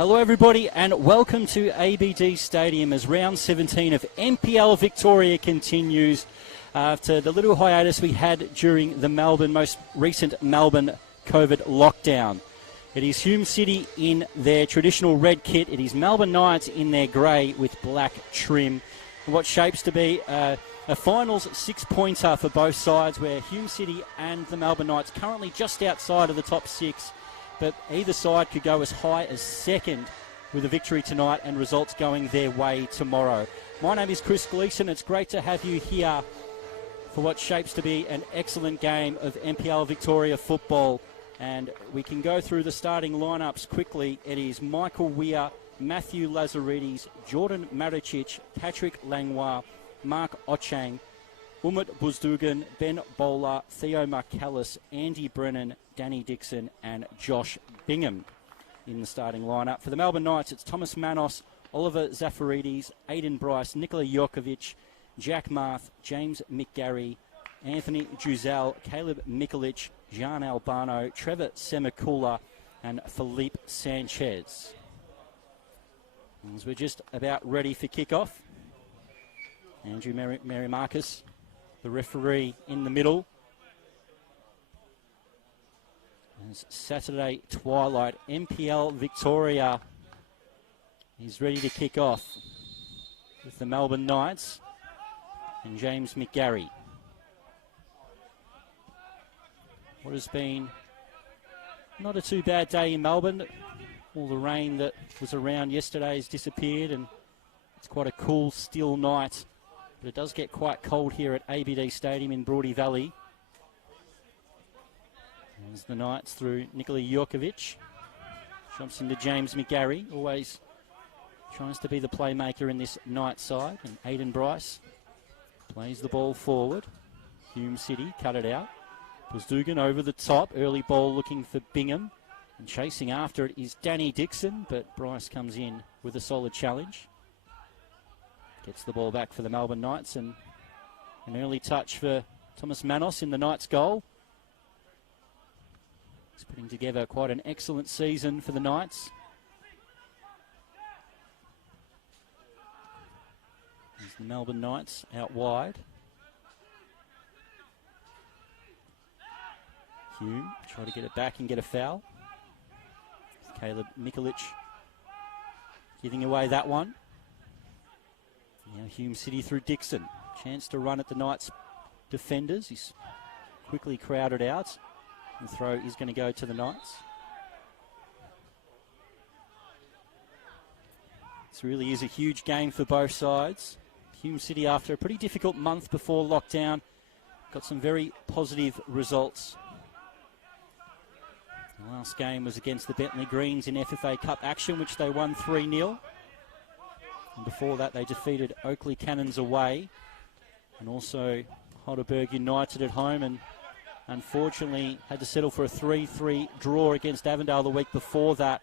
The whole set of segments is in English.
Hello everybody and welcome to ABD Stadium as round 17 of NPL Victoria continues after the little hiatus we had during the most recent Melbourne COVID lockdown. It is Hume City in their traditional red kit. It is Melbourne Knights in their grey with black trim. And what shapes to be a finals six-pointer for both sides, where Hume City and the Melbourne Knights currently just outside of the top six. But either side could go as high as second with a victory tonight and results going their way tomorrow. My name is Chris Gleeson. It's great to have you here for what shapes to be an excellent game of NPL Victoria football. And we can go through the starting lineups quickly. It is Michael Weir, Matthew Lazaridis, Jordan Maricic, Patrick Langlois, Mark Ochang, Umut Buzdugan, Ben Bowler, Theo Marcellus, Andy Brennan, Danny Dixon and Josh Bingham in the starting lineup. For the Melbourne Knights, it's Thomas Manos, Oliver Zafaridis, Aidan Bryce, Nikola Jokovic, Jack Marth, James McGarry, Anthony Juzel, Caleb Mikulich, Jean Albano, Trevor Semikula and Philippe Sanchez. As we're just about ready for kickoff, Andrew Mary Marcus, the referee in the middle. As Saturday twilight, NPL Victoria is ready to kick off with the Melbourne Knights and James McGarry. What has been not a too bad day in Melbourne. All the rain that was around yesterday has disappeared and it's quite a cool, still night. But it does get quite cold here at ABD Stadium in Broady Valley. As the Knights through Nikola Jokovic. Jumps into James McGarry. Always tries to be the playmaker in this Knights side. And Aidan Bryce plays the ball forward. Hume City cut it out. Buzdugan over the top. Early ball looking for Bingham. And chasing after it is Danny Dixon. But Bryce comes in with a solid challenge. Gets the ball back for the Melbourne Knights. And an early touch for Thomas Manos in the Knights goal. He's putting together quite an excellent season for the Knights. There's the Melbourne Knights out wide. Hume try to get it back and get a foul. Caleb Mikulich giving away that one. Now Hume City through Dixon. Chance to run at the Knights defenders. He's quickly crowded out. The throw is going to go to the Knights. This really is a huge game for both sides. Hume City, after a pretty difficult month before lockdown, got some very positive results. The last game was against the Bentley Greens in FFA Cup action, which they won 3-0. And before that, they defeated Oakley Cannons away. And also Heidelberg United at home, and unfortunately had to settle for a 3-3 draw against Avondale the week before that,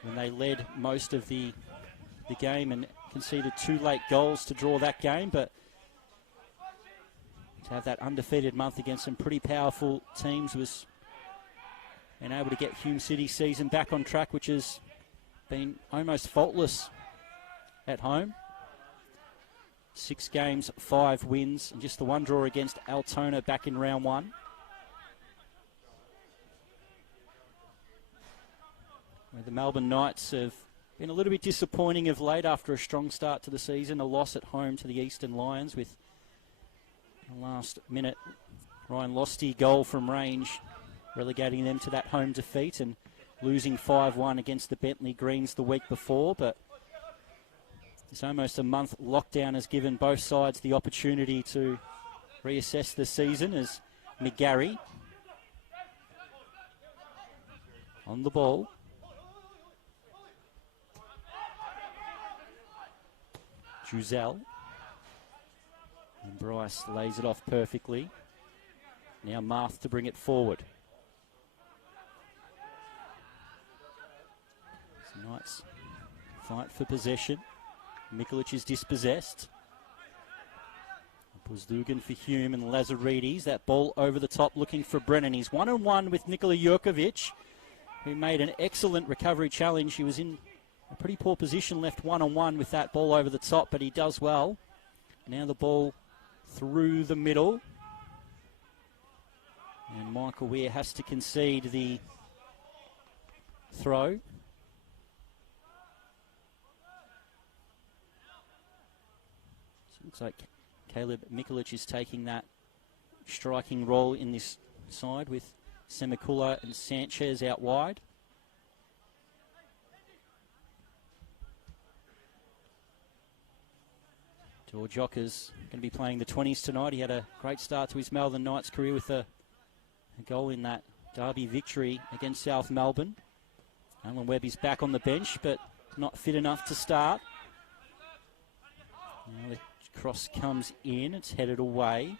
when they led most of the game and conceded 2 late goals to draw that game. But to have that undefeated month against some pretty powerful teams was been able to get Hume City's season back on track, which has been almost faultless at home. 6 games, 5 wins, and just the 1 draw against Altona back in round 1. Where the Melbourne Knights have been a little bit disappointing of late after a strong start to the season. A loss at home to the Eastern Lions with a last minute Ryan Losty goal from range, relegating them to that home defeat, and losing 5-1 against the Bentley Greens the week before. But it's almost a month lockdown has given both sides the opportunity to reassess the season, as McGarry on the ball. Juzel. And Bryce lays it off perfectly. Now Marth to bring it forward. So Knights fight for possession. Mikulich is dispossessed. Buzdugan for Hume and Lazaridis. That ball over the top looking for Brennan. He's 1-on-1 with Nikola Jokovic. who made an excellent recovery challenge. He was in a pretty poor position, left one-on-one with that ball over the top, but he does well. Now the ball through the middle. And Michael Weir has to concede the throw. So it looks like Caleb Mikulich is taking that striking role in this side with Semikula and Sanchez out wide. George Jocker's going to be playing the 20s tonight. He had a great start to his Melbourne Knights career with a goal in that derby victory against South Melbourne. Alan Webb is back on the bench, but not fit enough to start. Now the cross comes in. It's headed away.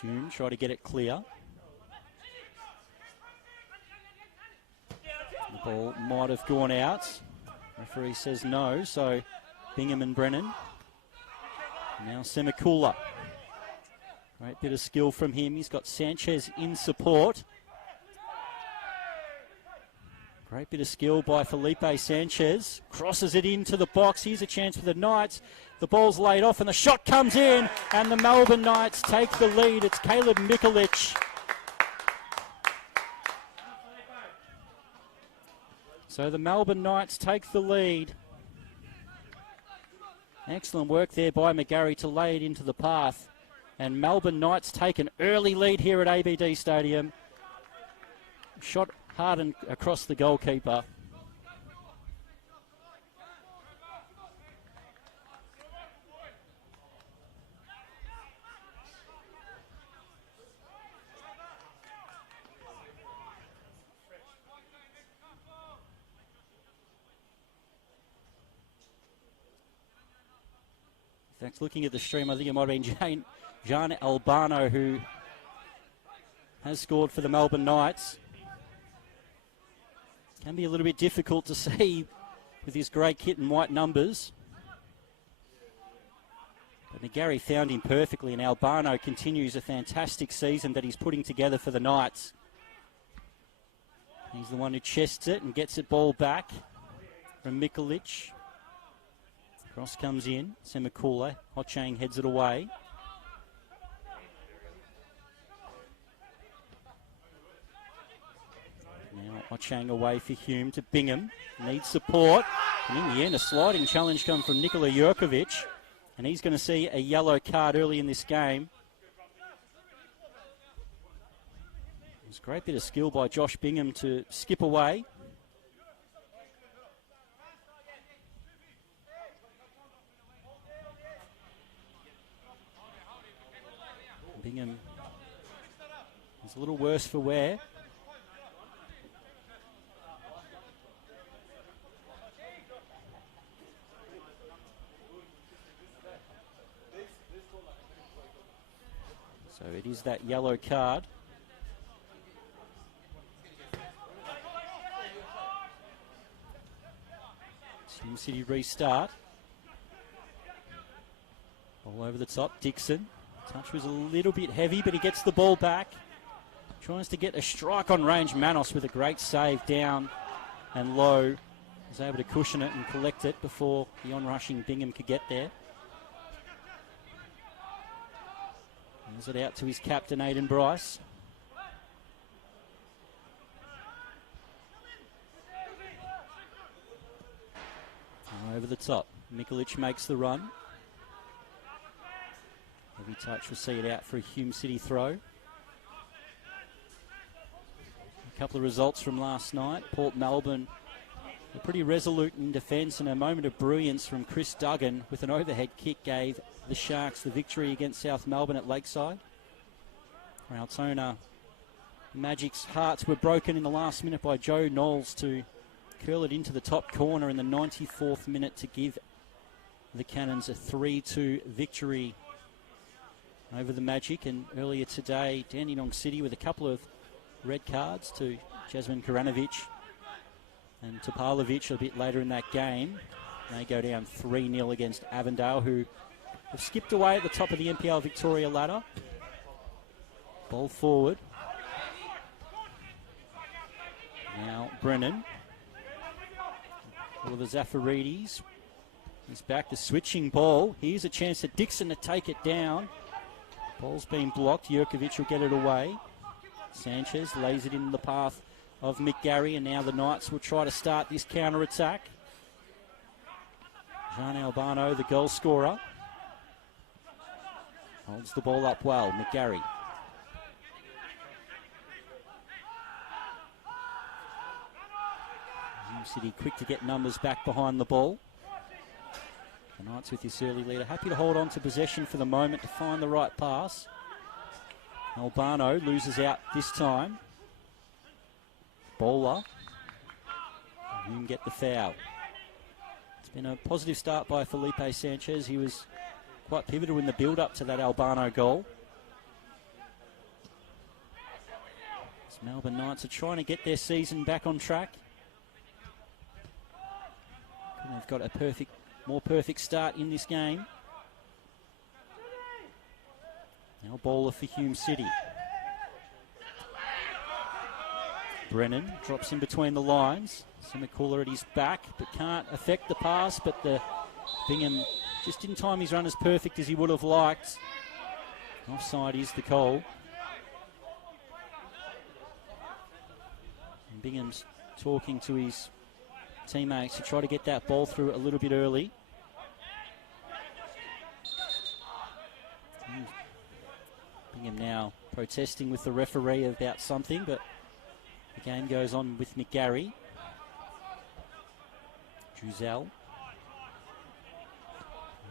Hume try to get it clear. The ball might have gone out. Referee says no, so Bingham and Brennan. Now Semikula. Great bit of skill from him. He's got Sanchez in support. Great bit of skill by Felipe Sanchez. Crosses it into the box. Here's a chance for the Knights. The ball's laid off and the shot comes in and the Melbourne Knights take the lead. It's Caleb Mikulich. So the Melbourne Knights take the lead. Excellent work there by McGarry to lay it into the path. And Melbourne Knights take an early lead here at ABD Stadium. Shot hard and across the goalkeeper. In fact, looking at the stream, I think it might have been Jean Albano who has scored for the Melbourne Knights. Can be a little bit difficult to see with his grey kit and white numbers. But McGarry found him perfectly, and Albano continues a fantastic season that he's putting together for the Knights. He's the one who chests it and gets it ball back from Mikulich. Cross comes in, Semikula, Ho-Chang heads it away. Now Ho-Chang away for Hume to Bingham, needs support. And in the end, a sliding challenge come from Nikola Jurkovic. And he's going to see a yellow card early in this game. It's a great bit of skill by Josh Bingham to skip away. Bingham is a little worse for wear. So it is that yellow card. Hume City restart. All over the top, Dixon. Touch was a little bit heavy, but he gets the ball back. Tries to get a strike on range. Manos with a great save down and low. Was able to cushion it and collect it before the on-rushing Bingham could get there. Moves it out to his captain, Aidan Bryce. Over the top. Mikulich makes the run. Heavy touch will see it out for a Hume City throw. A couple of results from last night. Port Melbourne were pretty resolute in defence, and a moment of brilliance from Chris Duggan with an overhead kick gave the Sharks the victory against South Melbourne at Lakeside. Altona Magic's hearts were broken in the last minute by Joe Knowles to curl it into the top corner in the 94th minute to give the Cannons a 3-2 victory over the Magic. And earlier today, Dandenong City with a couple of red cards to Jasmine Karanovic and Topalovic a bit later in that game. They go down 3-0 against Avondale, who have skipped away at the top of the NPL Victoria ladder. Ball forward. Brennan. All the Zafaridis. He's back to switching ball. Here's a chance for Dixon to take it down. Ball's been blocked. Jurkovic will get it away. Sanchez lays it in the path of McGarry, and now the Knights will try to start this counter-attack. Jean Albano, the goal scorer, holds the ball up well. McGarry. Hume City quick to get numbers back behind the ball. The Knights with this early leader, happy to hold on to possession for the moment to find the right pass. Albano loses out this time. Bowler. Hume get the foul. It's been a positive start by Felipe Sanchez. He was quite pivotal in the build-up to that Albano goal. As Melbourne Knights are trying to get their season back on track. And they've got a more perfect start in this game. Now bowler for Hume City. Brennan drops in between the lines. Simicula at his back, but can't affect the pass. But the Bingham just didn't time his run as perfect as he would have liked. Offside is the call. And Bingham's talking to his teammates to try to get that ball through a little bit early. Bingham now protesting with the referee about something, but the game goes on with McGarry. Druzell.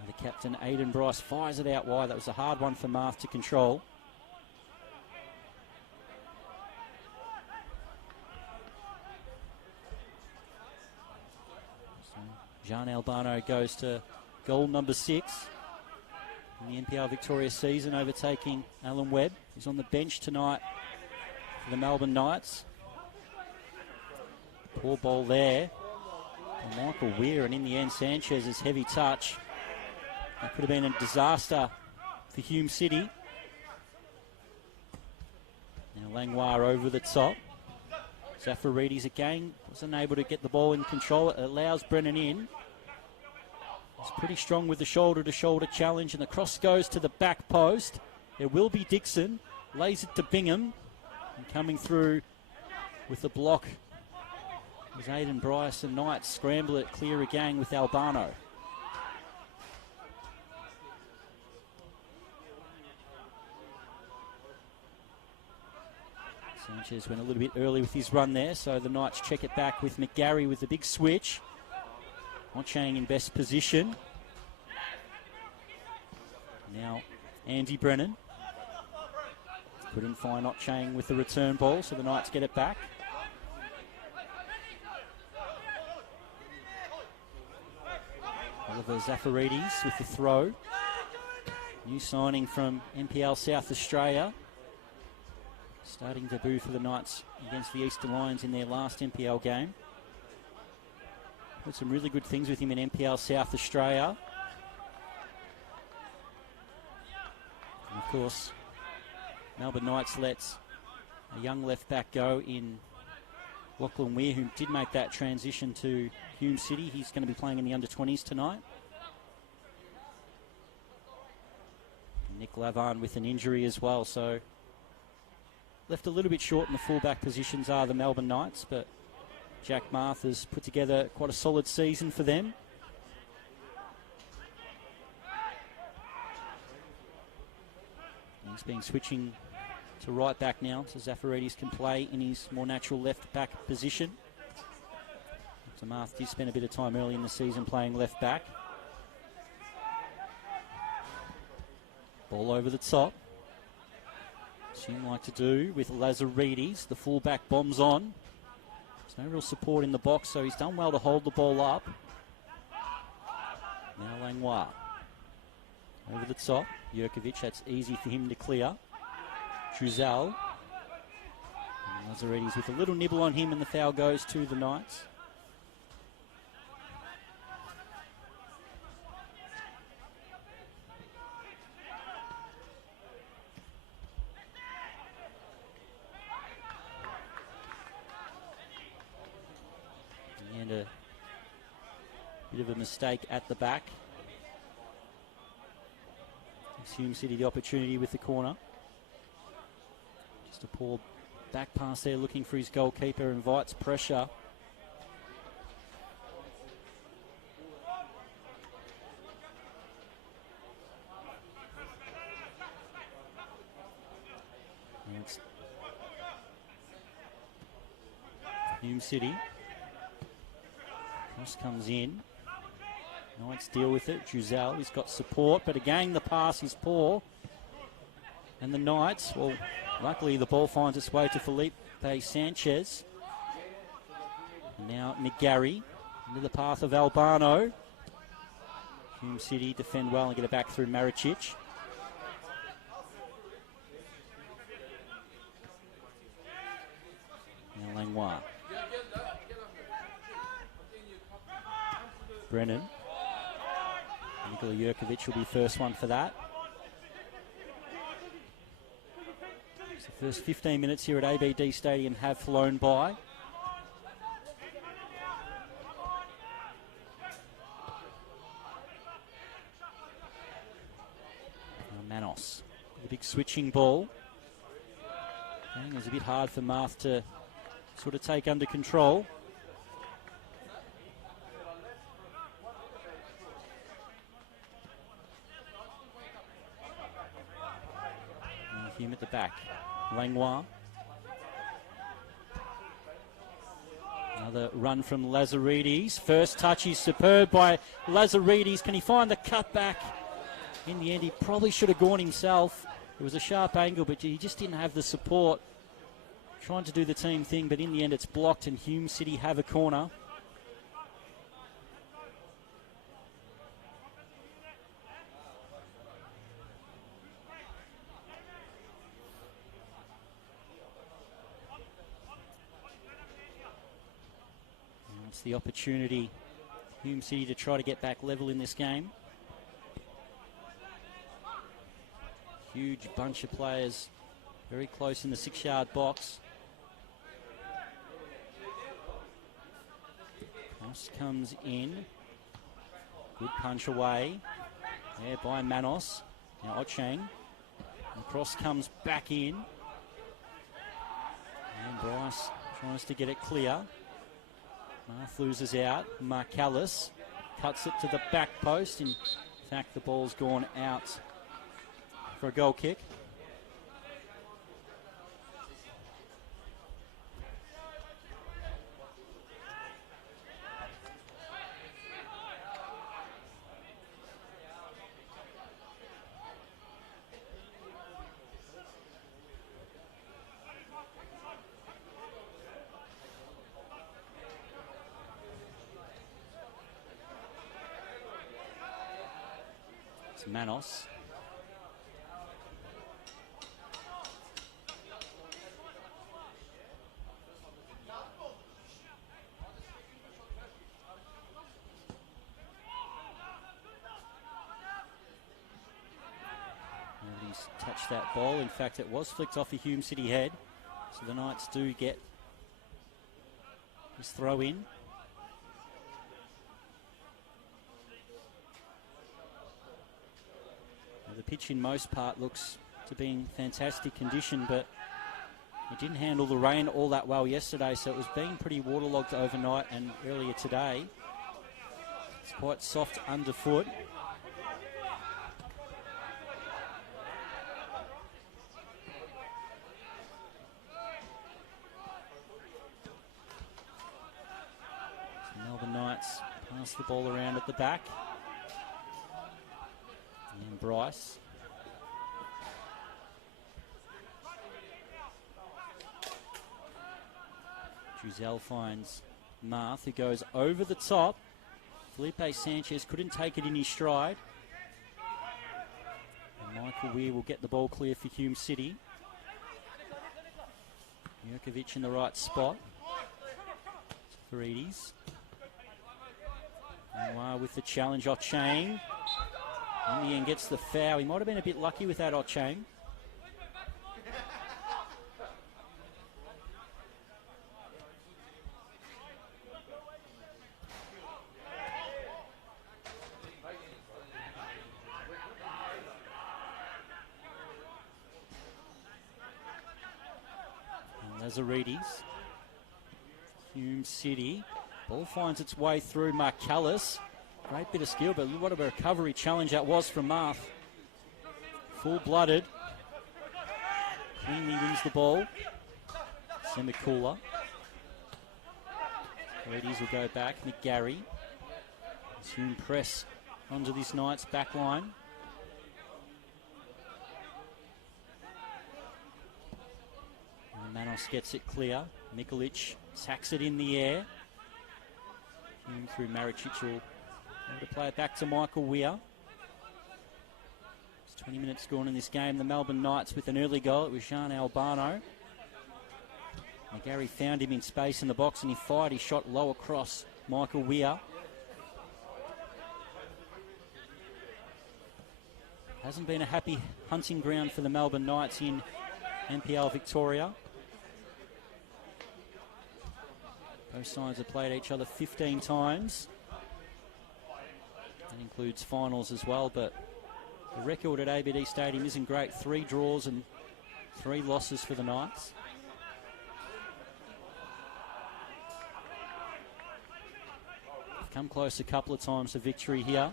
The captain, Aidan Bryce, fires it out wide. That was a hard one for Marth to control. So Jean Albano goes to goal number 6 in the NPL Victoria season, overtaking Alan Webb. He's on the bench tonight for the Melbourne Knights. Poor ball there. And Michael Weir, and in the end, Sanchez's heavy touch. That could have been a disaster for Hume City. Now Langlois over the top. Zafaridis again wasn't able to get the ball in control. It allows Brennan in. He's pretty strong with the shoulder-to-shoulder challenge, and the cross goes to the back post. There will be Dixon. Lays it to Bingham. And coming through with the block was Aidan Bryce, and Knights scramble it clear again with Albano. Sanchez went a little bit early with his run there, so the Knights check it back with McGarry with the big switch. Ochang in best position. Now Andy Brennan. Couldn't find Ochang with the return ball, so the Knights get it back. Oliver Zafaridis with the throw. New signing from NPL South Australia. Starting debut for the Knights against the Eastern Lions in their last NPL game. Did some really good things with him in NPL South Australia. And of course, Melbourne Knights lets a young left back go in Lachlan Weir, who did make that transition to Hume City. He's going to be playing in the under-20s tonight. Nick Lavan with an injury as well, so left a little bit short in the fullback positions are the Melbourne Knights, but Jack Marth has put together quite a solid season for them. He's been switching to right back now, so Zafaridis can play in his more natural left back position. So Marth did spend a bit of time early in the season playing left back. Ball over the top. Hume like to do with Lazaridis. The fullback bombs on. There's no real support in the box, so he's done well to hold the ball up. Now Langlois. Over the top. Jurkovic, that's easy for him to clear. Druzell. Lazaridis with a little nibble on him, and the foul goes to the Knights. Bit of a mistake at the back. Gives Hume City the opportunity with the corner. Just a poor back pass there, looking for his goalkeeper, invites pressure. It's Hume City. Cross comes in. Knights deal with it. Giselle, he's got support, but again the pass is poor. And the Knights, well, luckily the ball finds its way to Felipe Sanchez. And now McGarry into the path of Albano. Hume City defend well and get it back through Maricic. Now Langlois. Brennan. Nikola Jurkovic will be first one for that. So the first 15 minutes here at ABD Stadium have flown by. Now Manos, the big switching ball. It was a bit hard for Marth to sort of take under control. Hume at the back. Langlois. Another run from Lazaridis. First touch is superb by Lazaridis. Can he find the cutback? In the end, he probably should have gone himself. It was a sharp angle, but he just didn't have the support. Trying to do the team thing, but in the end, it's blocked, and Hume City have a corner. It's the opportunity, Hume City, to try to get back level in this game. Huge bunch of players very close in the 6-yard box. Cross comes in. Good punch away. There by Manos. Now Ochang. The cross comes back in. And Bryce tries to get it clear. Marth loses out. Marcellus cuts it to the back post. In fact, the ball's gone out for a goal kick. Manos. Nobody's touched that ball. In fact, it was flicked off a Hume City head. So the Knights do get this throw in. The pitch in most part looks to be in fantastic condition, but it didn't handle the rain all that well yesterday, so it was being pretty waterlogged overnight and earlier today. It's quite soft underfoot. So Melbourne Knights pass the ball around at the back. And Bryce. Giselle finds Marth, who goes over the top. Felipe Sanchez couldn't take it in his stride. And Michael Weir will get the ball clear for Hume City. Jurkovic in the right spot. Faridis. Noir with the challenge, Ochang. In the end gets the foul. He might have been a bit lucky with that, Ochang. Lazaridis. Hume City. Ball finds its way through Marcellus. Great bit of skill, but what a recovery challenge that was from Marth. Full-blooded. Cleanly wins the ball. Semikula. Reddies will go back. McGarry. Hume press onto this Knights back line. And Manos gets it clear. Nikolic sacks it in the air. Hume through Maricic will to play it back to Michael Weir. It's 20 minutes gone in this game. The Melbourne Knights with an early goal. It was Jean Albano. McGarry found him in space in the box and he fired his shot low across Michael Weir. Hasn't been a happy hunting ground for the Melbourne Knights in NPL Victoria. Both sides have played each other 15 times. That includes finals as well, but the record at ABD Stadium isn't great. 3 draws and 3 losses for the Knights. They've come close a couple of times to victory here.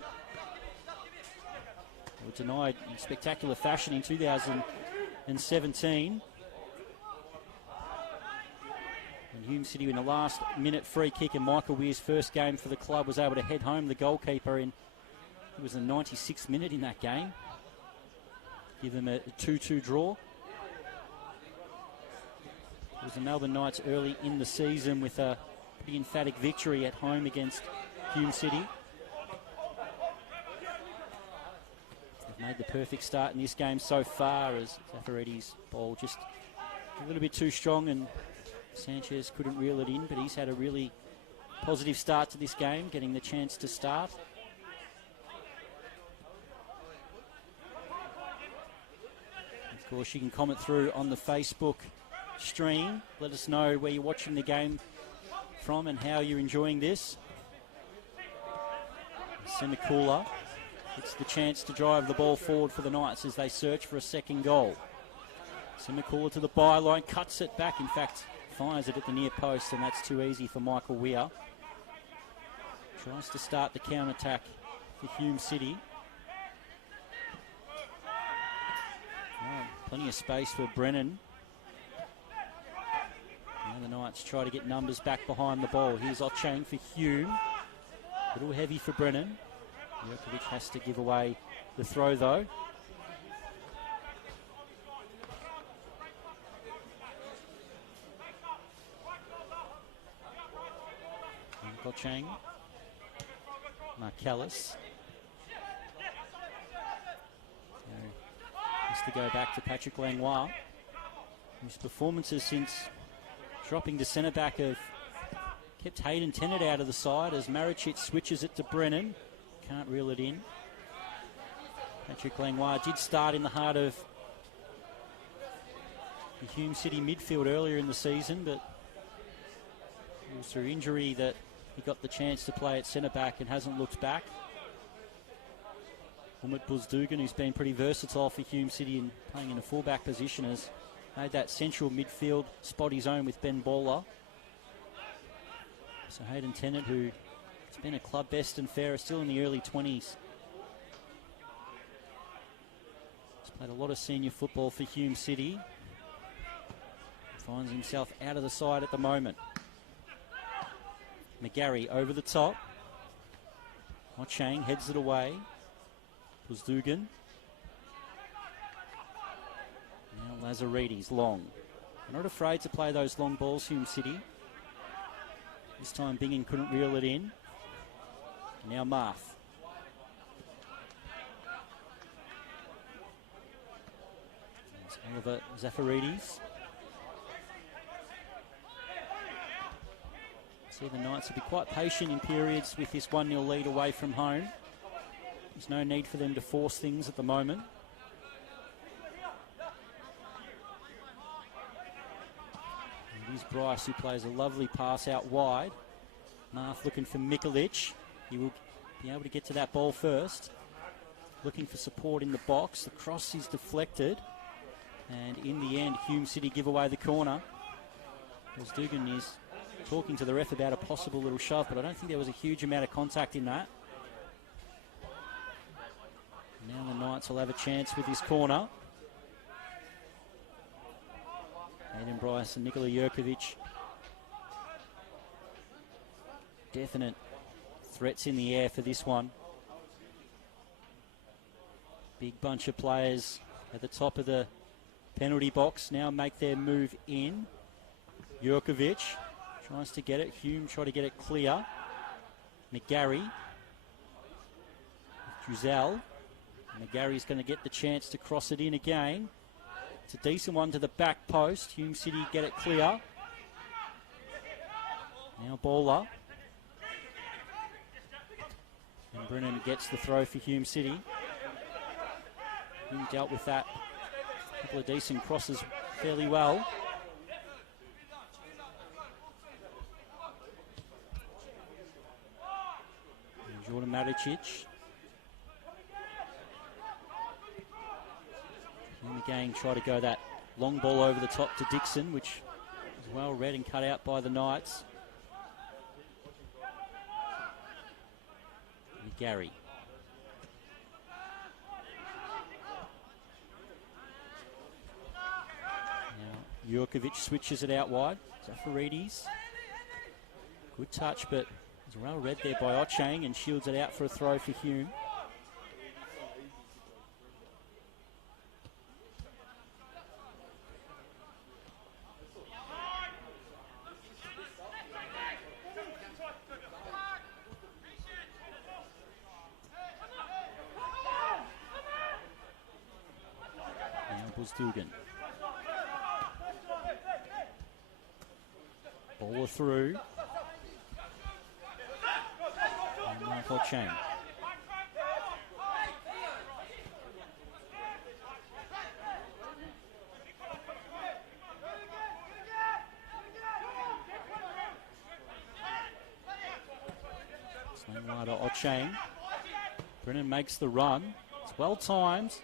They were denied in spectacular fashion in 2017. And Hume City in the last minute free kick, and Michael Weir's first game for the club was able to head home the goalkeeper in, it was the 96th minute in that game. Give them a 2-2 draw. It was the Melbourne Knights early in the season with a pretty emphatic victory at home against Hume City. They've made the perfect start in this game so far, as Zafaretti's ball just a little bit too strong and Sanchez couldn't reel it in, but he's had a really positive start to this game, getting the chance to start. Of course, you can comment through on the Facebook stream. Let us know where you're watching the game from and how you're enjoying this. Semikula gets the chance to drive the ball forward for the Knights as they search for a second goal. Semikula to the byline, cuts it back, in fact, fires it at the near post, and that's too easy for Michael Weir. Tries to start the counter-attack for Hume City. Oh, plenty of space for Brennan. Now the Knights try to get numbers back behind the ball. Here's Ochang for Hume. A little heavy for Brennan. Jurkovic has to give away the throw, though. Ochang. Marcellus. Has to go back to Patrick Langlois, whose performances since dropping to centre-back have kept Hayden Tennant out of the side as Maricic switches it to Brennan. Can't reel it in. Patrick Langlois did start in the heart of the Hume City midfield earlier in the season, but it was through injury that he got the chance to play at centre-back and hasn't looked back. Umut Buzdugan, who's been pretty versatile for Hume City and playing in a full-back position, has made that central midfield spot his own with Ben Bowler. So Hayden Tennant, who has been a club best and fairest, still in the early 20s. He's played a lot of senior football for Hume City. Finds himself out of the side at the moment. McGarry over the top. Ochang heads it away. Buzdugan. Now Lazaridis, long. They're not afraid to play those long balls, Hume City. This time Bingen couldn't reel it in. Now Marth. There's Oliver Zafaridis. See, the Knights will be quite patient in periods with this 1-0 lead away from home. There's no need for them to force things at the moment. And it is Bryce who plays a lovely pass out wide. Marth looking for Mikolic. He will be able to get to that ball first. Looking for support in the box. The cross is deflected. And in the end, Hume City give away the corner. Because Dugan is talking to the ref about a possible little shove, but I don't think there was a huge amount of contact in that. Now the Knights will have a chance with this corner. Aiden Bryce and Nikola Jurkovic. Definite threats in the air for this one. Big bunch of players at the top of the penalty box now make their move in. Jurkovic tries to get it. Hume try to get it clear. McGarry. Giselle. McGarry's going to get the chance to cross it in again. It's a decent one to the back post. Hume City get it clear. Now Bowler. And Brennan gets the throw for Hume City. Hume dealt with that. A couple of decent crosses fairly well. And Jordan Maticic. Hume again try to go that long ball over the top to Dixon, which was well read and cut out by the Knights. Gary. Now Jurkovic switches it out wide. Zafaridis. Good touch, but it was well read there by Ochang and shields it out for a throw for Hume. Dugan. Ball through. And Michael Chang. Sling rider Ochang. Brennan makes the run. It's well timed.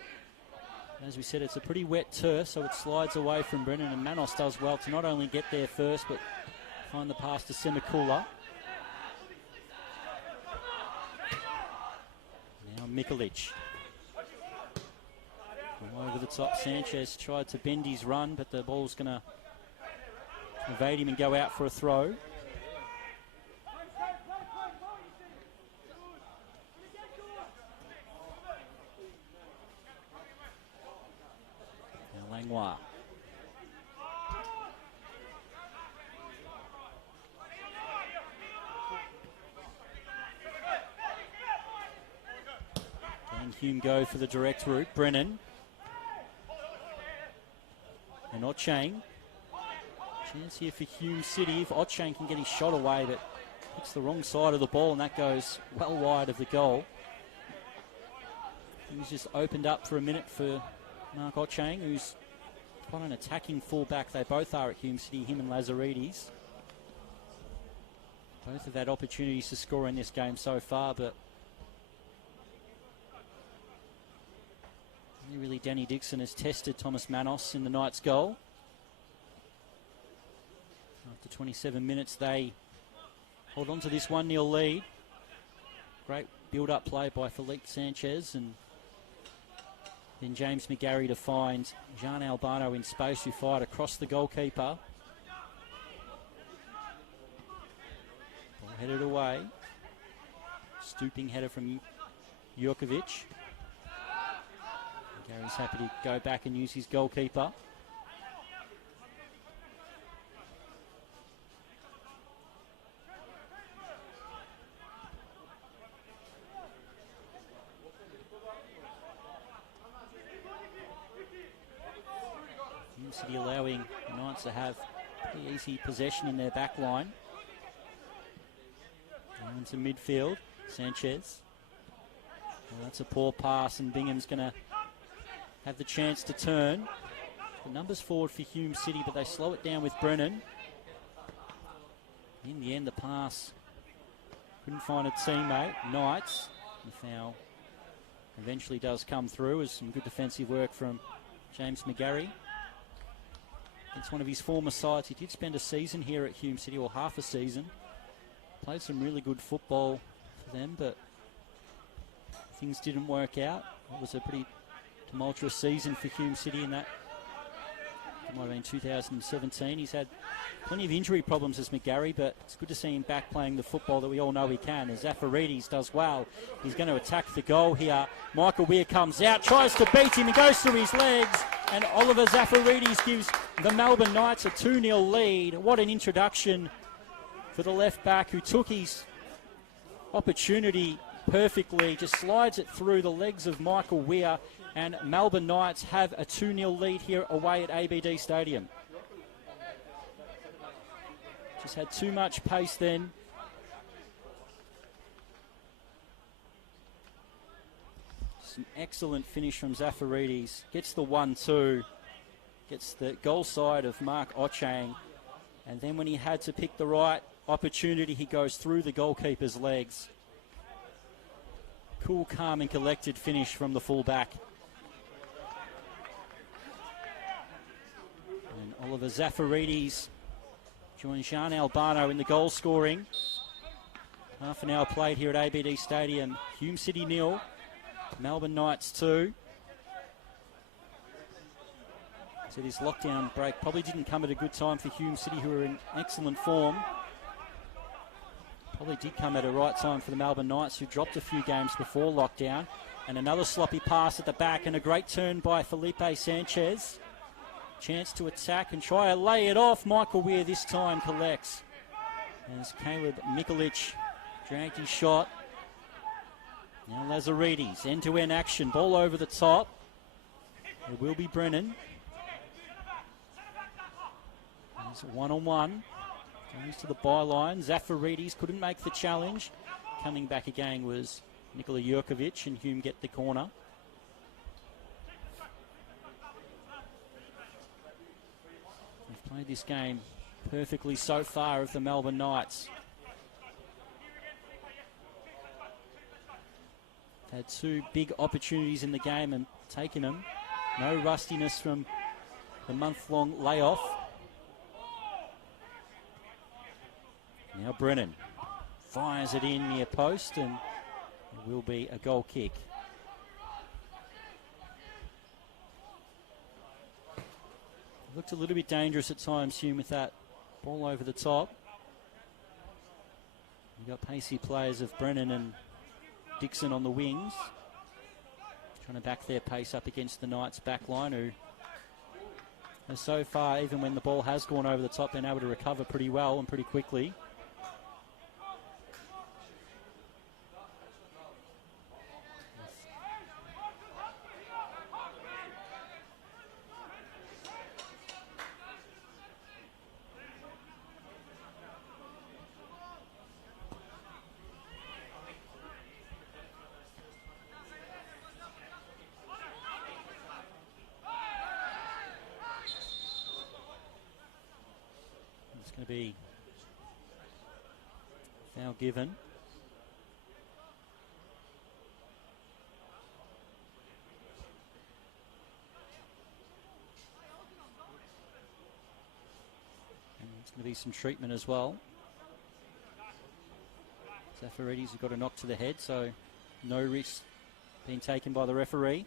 As we said, it's a pretty wet turf, so it slides away from Brennan, and Manos does well to not only get there first, but find the pass to Semikula. Now Mikulic. Over the top, Sanchez tried to bend his run, but the ball's going to evade him and go out for a throw. Langlois. Can Hume go for the direct route? Brennan. And Ochang. Chance here for Hume City. If Ochang can get his shot away, but hits the wrong side of the ball, and that goes well wide of the goal. He's just opened up for a minute for Mark Ochang, who's quite an attacking fullback. They both are at Hume City, him and Lazaridis. Both have had opportunities to score in this game so far, but only really Danny Dixon has tested Thomas Manos in the Knights' goal. After 27 minutes, they hold on to this 1-0 lead. Great build-up play by Felipe Sanchez, and then James McGarry to find Jean Albano in space, who fired across the goalkeeper. Ball headed away. Stooping header from Jurkovic. McGarry's happy to go back and use his goalkeeper. City allowing the Knights to have pretty easy possession in their back line. Into midfield, Sanchez. Well, that's a poor pass, and Bingham's going to have the chance to turn. The numbers forward for Hume City, but they slow it down with Brennan. In the end, the pass couldn't find a teammate. Knights, the foul eventually does come through as some good defensive work from James McGarry. It's one of his former sides. He did spend a season here at Hume City, or half a season. Played some really good football for them, but things didn't work out. It was a pretty tumultuous season for Hume City in that. It might have been 2017. He's had plenty of injury problems as McGarry, but it's good to see him back playing the football that we all know he can. As Zafaridis does well, he's going to attack the goal here. Michael Weir comes out, tries to beat him, he goes through his legs, and Oliver Zafaridis gives the Melbourne Knights a 2-0 lead. What an introduction for the left back, who took his opportunity perfectly, just slides it through the legs of Michael Weir, and Melbourne Knights have a 2-0 lead here away at ABD Stadium. Just had too much pace then. Some excellent finish from Zafaridis. Gets the 1-2. Gets the goal side of Mark Ochang. And then when he had to pick the right opportunity, he goes through the goalkeeper's legs. Cool, calm and collected finish from the fullback. And Oliver Zafaridis joins Jean Albano in the goal scoring. Half an hour played here at ABD Stadium. Hume City 0, Melbourne Knights 2. So this lockdown break probably didn't come at a good time for Hume City, who are in excellent form. Probably did come at a right time for the Melbourne Knights, who dropped a few games before lockdown. And another sloppy pass at the back, and a great turn by Felipe Sanchez. Chance to attack and try to lay it off. Michael Weir this time collects, as Caleb Mikulich dragged his shot. Now Lazaridis, end-to-end action, ball over the top. It will be Brennan. There's a one-on-one. Goes to the byline. Zafaridis couldn't make the challenge. Coming back again was Nikola Jurkovic, and Hume get the corner. They've played this game perfectly so far of the Melbourne Knights. Had two big opportunities in the game and taken them. No rustiness from the month-long layoff. Now Brennan fires it in near post, and it will be a goal kick. Looked a little bit dangerous at times, Hume, with that ball over the top. You've got pacey players of Brennan and Dixon on the wings, trying to back their pace up against the Knights' back line, who has so far, even when the ball has gone over the top, been able to recover pretty well and pretty quickly. Going to be foul given. And there's going to be some treatment as well. Zafaridis has got a knock to the head, so no risk being taken by the referee.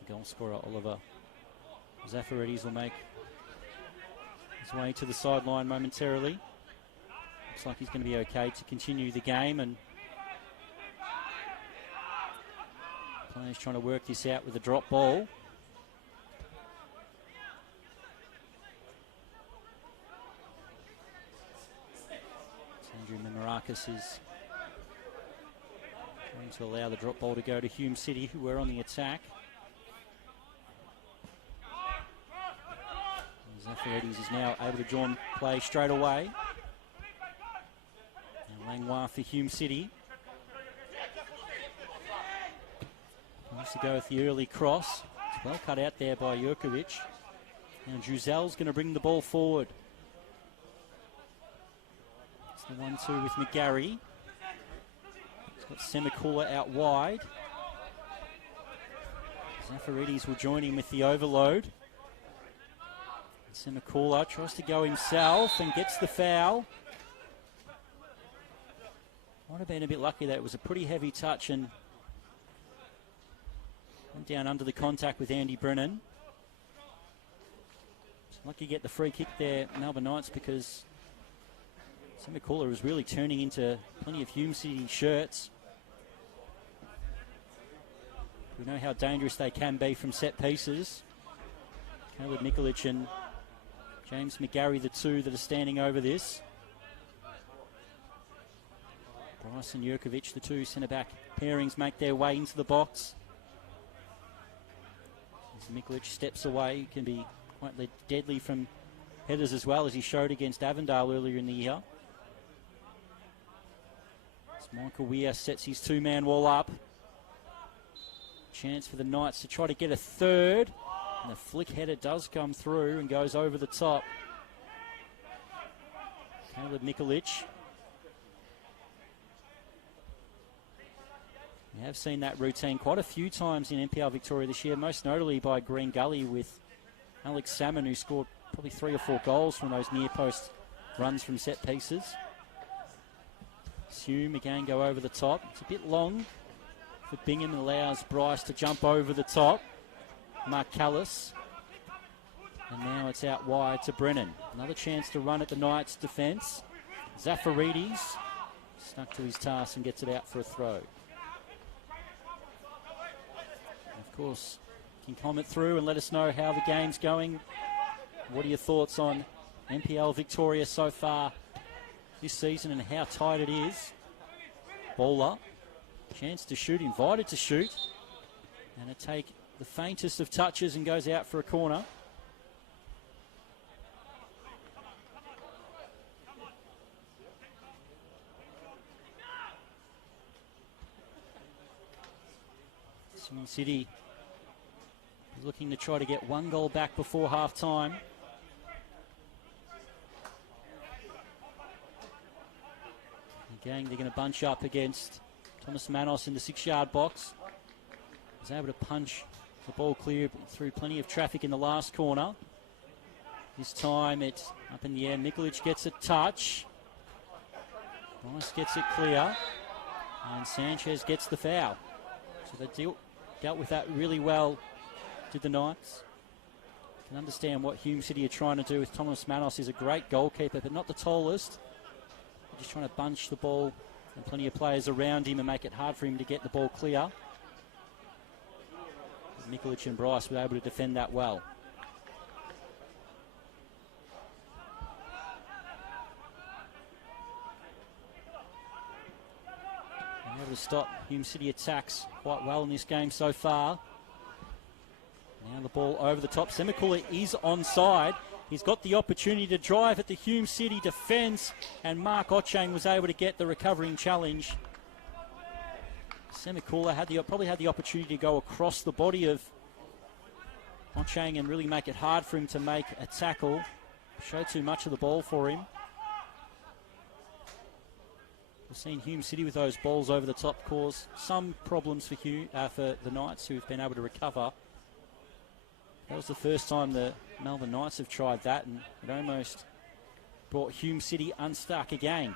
The goal scorer Oliver Zafaridis will make his way to the sideline momentarily. Looks like he's going to be okay to continue the game, and players trying to work this out with a drop ball. Andrew Memarakis is going to allow the drop ball to go to Hume City, who were on the attack. Zafaridis is now able to draw play straight away. Now Langlois for Hume City. Tries to go with the early cross. It's well cut out there by Jurkovic. Now Juzel's going to bring the ball forward. It's the 1-2 with McGarry. He's got Semikula out wide. Zafaridis will join him with the overload. Semikula tries to go himself and gets the foul. Might have been a bit lucky that it was a pretty heavy touch and went down under the contact with Andy Brennan. It's lucky to get the free kick there, Melbourne Knights, because Semikula is really turning into plenty of Hume City shirts. We know how dangerous they can be from set pieces. Caleb Nikolic and James McGarry, the two that are standing over this. Bryce and Jurkovic, the two centre-back pairings, make their way into the box. As Nikolic steps away, he can be quite deadly from headers as well, as he showed against Avondale earlier in the year. As Michael Weir sets his two-man wall up. Chance for the Knights to try to get a third. And the flick header does come through and goes over the top. Caleb Nikolic. We have seen that routine quite a few times in NPL Victoria this year, most notably by Green Gully with Alex Salmon, who scored probably 3 or 4 goals from those near post runs from set pieces. Hume again go over the top. It's a bit long for Bingham and allows Bryce to jump over the top. Mark Callis. And now it's out wide to Brennan. Another chance to run at the Knights' defence. Zafaridis stuck to his task and gets it out for a throw. Of course, you can comment through and let us know how the game's going. What are your thoughts on NPL Victoria so far this season and how tight it is? Bowler, chance to shoot, invited to shoot. And it take the faintest of touches and goes out for a corner. Hume City looking to try to get 1 goal back before half time. Again, they're going to bunch up against Thomas Manos in the 6-yard box. Was able to punch the ball clear through plenty of traffic in the last corner. This time it's up in the air. Nikolic gets a touch. Bryce gets it clear. And Sanchez gets the foul. So they dealt with that really well, did the Knights. You can understand what Hume City are trying to do with Thomas Manos. He's a great goalkeeper, but not the tallest. They're just trying to bunch the ball and plenty of players around him and make it hard for him to get the ball clear. Nikolic and Bryce were able to defend that well. And able to stop Hume City attacks quite well in this game so far. Now the ball over the top. Semikula is onside. He's got the opportunity to drive at the Hume City defence, and Mark Ochang was able to get the recovering challenge. Semikula probably had the opportunity to go across the body of Ochang and really make it hard for him to make a tackle. Showed too much of the ball for him. We've seen Hume City with those balls over the top cause some problems for the Knights, who have been able to recover. That was the first time the Melbourne Knights have tried that, and it almost brought Hume City unstuck again.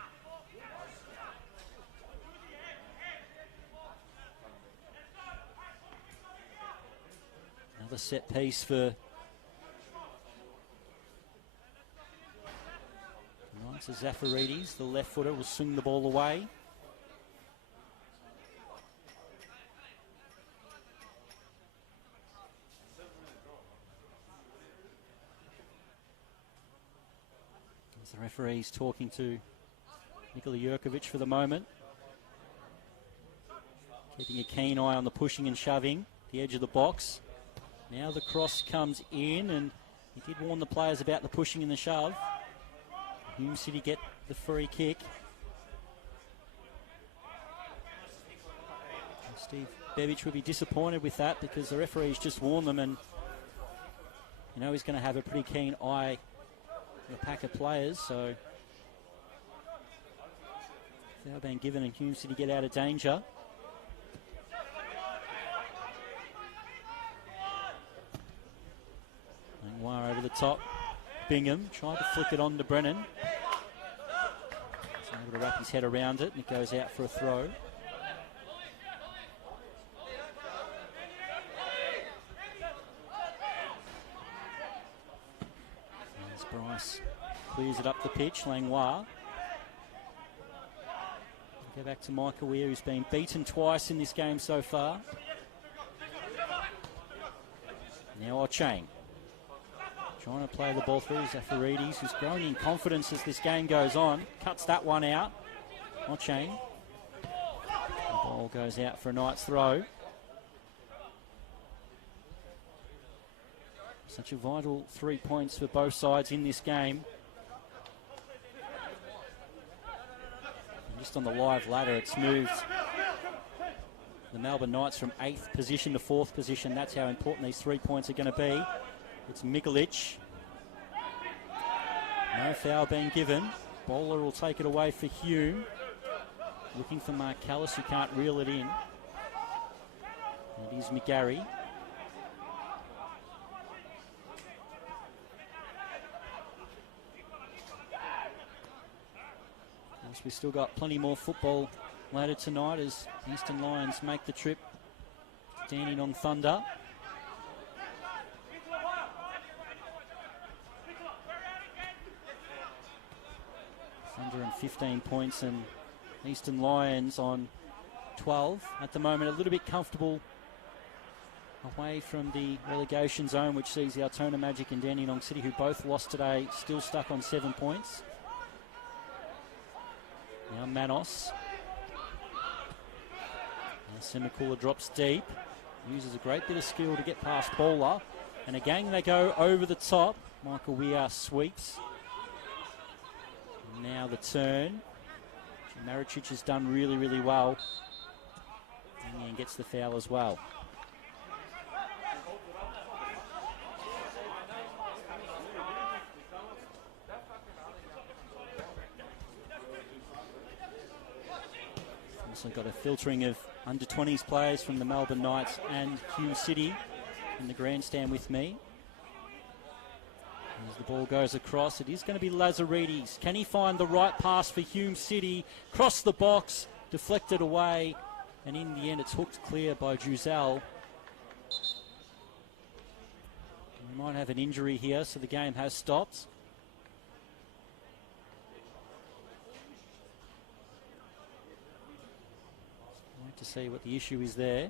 Another set piece for the Knights of Zafaridis. The left footer will swing the ball away. As the referee's talking to Nikola Jurkovic for the moment. Keeping a keen eye on the pushing and shoving, the edge of the box. Now the cross comes in, and he did warn the players about the pushing and the shove. Hume City get the free kick. And Steve Bevic would be disappointed with that because the referee's just warned them, and you know he's going to have a pretty keen eye on the pack of players. So foul being given and Hume City get out of danger. Langwire over the top. Bingham tried to flick it on to Brennan. He's able to wrap his head around it, and it goes out for a throw. As Bryce clears it up the pitch, Langwire. Go back to Michael Weir, who's been beaten twice in this game so far. Now Ochang. Trying to play the ball through. Zafaridis, who's growing in confidence as this game goes on. Cuts that one out. Ochang. The ball goes out for a Knights throw. Such a vital 3 points for both sides in this game. And just on the live ladder, it's moved the Melbourne Knights from 8th position to 4th position. That's how important these 3 points are going to be. It's Mikulic. No foul being given. Bowler will take it away for Hume. Looking for Mark Callis, who can't reel it in. It is McGarry. We've still got plenty more football later tonight as Eastern Lions make the trip to Dandenong Thunder. Thunder on 15 points and Eastern Lions on 12 at the moment. A little bit comfortable away from the relegation zone, which sees the Altona Magic and Dandenong City, who both lost today, still stuck on 7 points. Now Manos. Now Semikula drops deep. Uses a great bit of skill to get past Bowler. And again they go over the top. Michael Weir sweeps. And now the turn. Maricic has done really, really well. And gets the foul as well. Also got a filtering of under-20s players from the Melbourne Knights and Hume City in the grandstand with me. As the ball goes across, it is going to be Lazaridis. Can he find the right pass for Hume City? Cross the box, deflected away, and in the end it's hooked clear by Juzel. We might have an injury here, so the game has stopped. To see what the issue is there.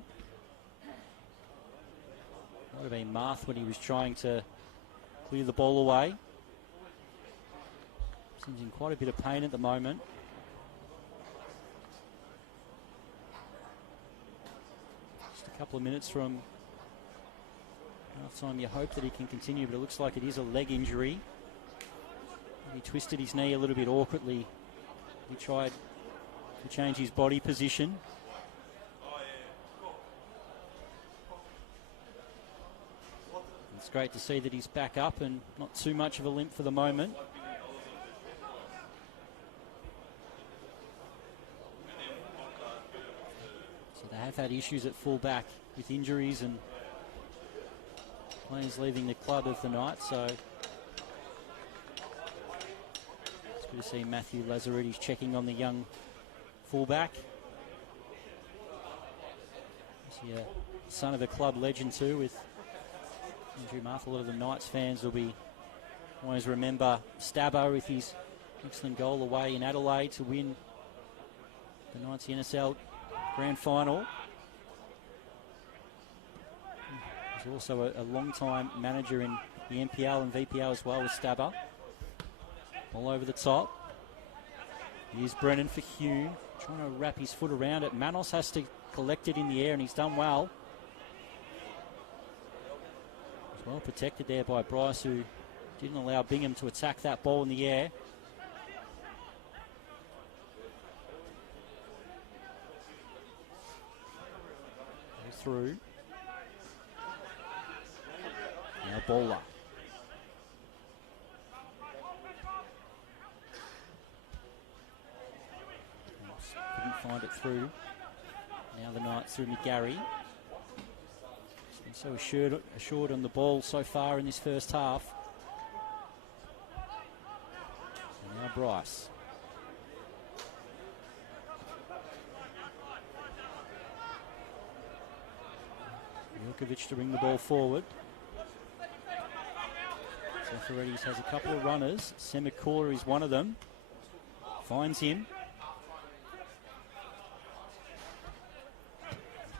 Might have been Marth when he was trying to clear the ball away. Seems in quite a bit of pain at the moment. Just a couple of minutes from half time. You hope that he can continue, but it looks like it is a leg injury. He twisted his knee a little bit awkwardly. He tried to change his body position. It's great to see that he's back up and not too much of a limp for the moment. So they have had issues at full back with injuries and players leaving the club of the night, so it's good to see Matthew Lazaridis checking on the young fullback. He's the son of a club legend too, with Andrew Marth. A lot of the Knights fans will be always remember Stabbo with his excellent goal away in Adelaide to win the Knights NSL Grand Final. He's also a long-time manager in the NPL and VPL as well with Stabbo. All over the top. Here's Brennan for Hume, trying to wrap his foot around it. Manos has to collect it in the air and he's done well. Well protected there by Bryce, who didn't allow Bingham to attack that ball in the air. through. Now Bowler. Couldn't find it through. Now the Knights through McGarry. He's been so assured on the ball so far in this first half. And now Bryce. Milkovic to bring the ball forward. Zafaridis has a couple of runners. Semikora is one of them. Finds him.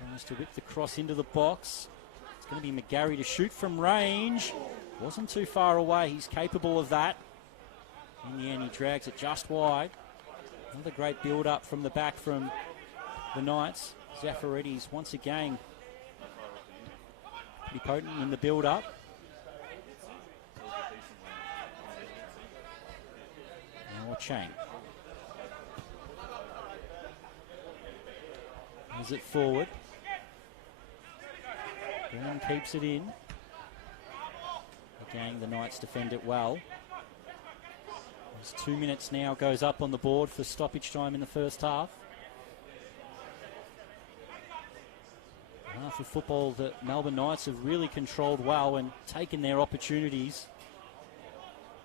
Tries to whip the cross into the box. It's going to be McGarry to shoot from range. Wasn't too far away. He's capable of that. In the end, he drags it just wide. Another great build-up from the back from the Knights. Zafaridis once again pretty potent in the build-up. Now Chang. Is it forward? Brown keeps it in. Again, the Knights defend it well. There's 2 minutes now, goes up on the board for stoppage time in the first half. Half of football that Melbourne Knights have really controlled well and taken their opportunities.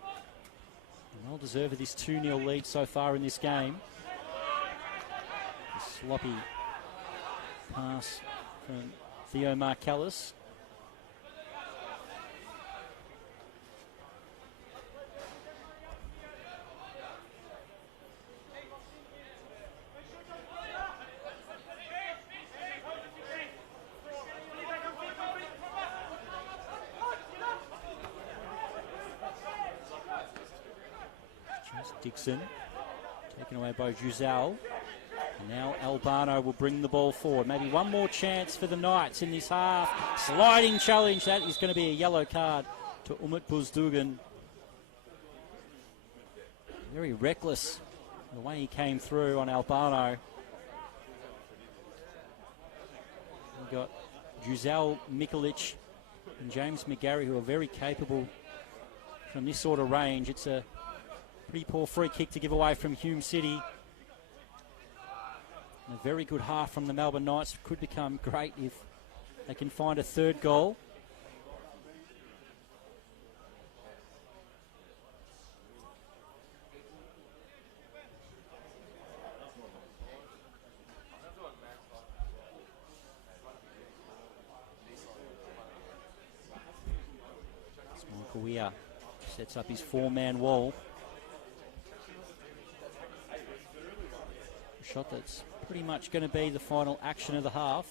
And well deserved of this 2-0 lead so far in this game. A sloppy pass from Theo Markellis. Dixon, taken away by Giselle. And now Albano will bring the ball forward. Maybe one more chance for the Knights in this half. Sliding challenge. That is going to be a yellow card to Umut Buzdugan. Very reckless the way he came through on Albano. We've got Giselle Mikulic and James McGarry, who are very capable from this sort of range. It's a pretty poor free kick to give away from Hume City. And a very good half from the Melbourne Knights. Could become great if they can find a third goal. Michael Weir sets up his 4-man wall. Shot that's pretty much going to be the final action of the half.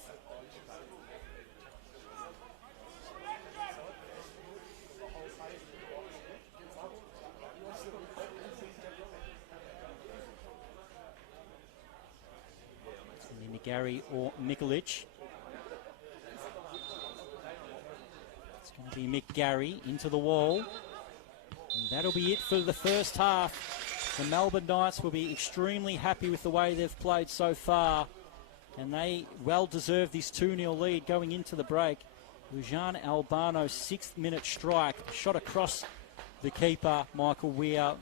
It's going to be McGarry or Mikulic. It's going to be McGarry into the wall. And that'll be it for the first half. The Melbourne Knights will be extremely happy with the way they've played so far, and they well deserve this 2-0 lead going into the break. Lujan Albano's 6th minute strike, shot across the keeper, Michael Weir,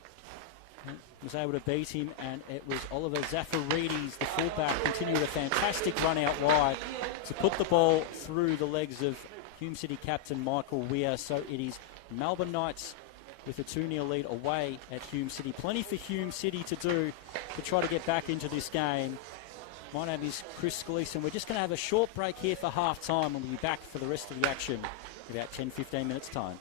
was able to beat him, and it was Oliver Zafaridis, the fullback, continued a fantastic run out wide to put the ball through the legs of Hume City captain Michael Weir. So it is Melbourne Knights with a 2-0 lead away at Hume City. Plenty for Hume City to do to try to get back into this game. My name is Chris Scalise, and we're just going to have a short break here for half-time, and we'll be back for the rest of the action in about 10-15 minutes' time.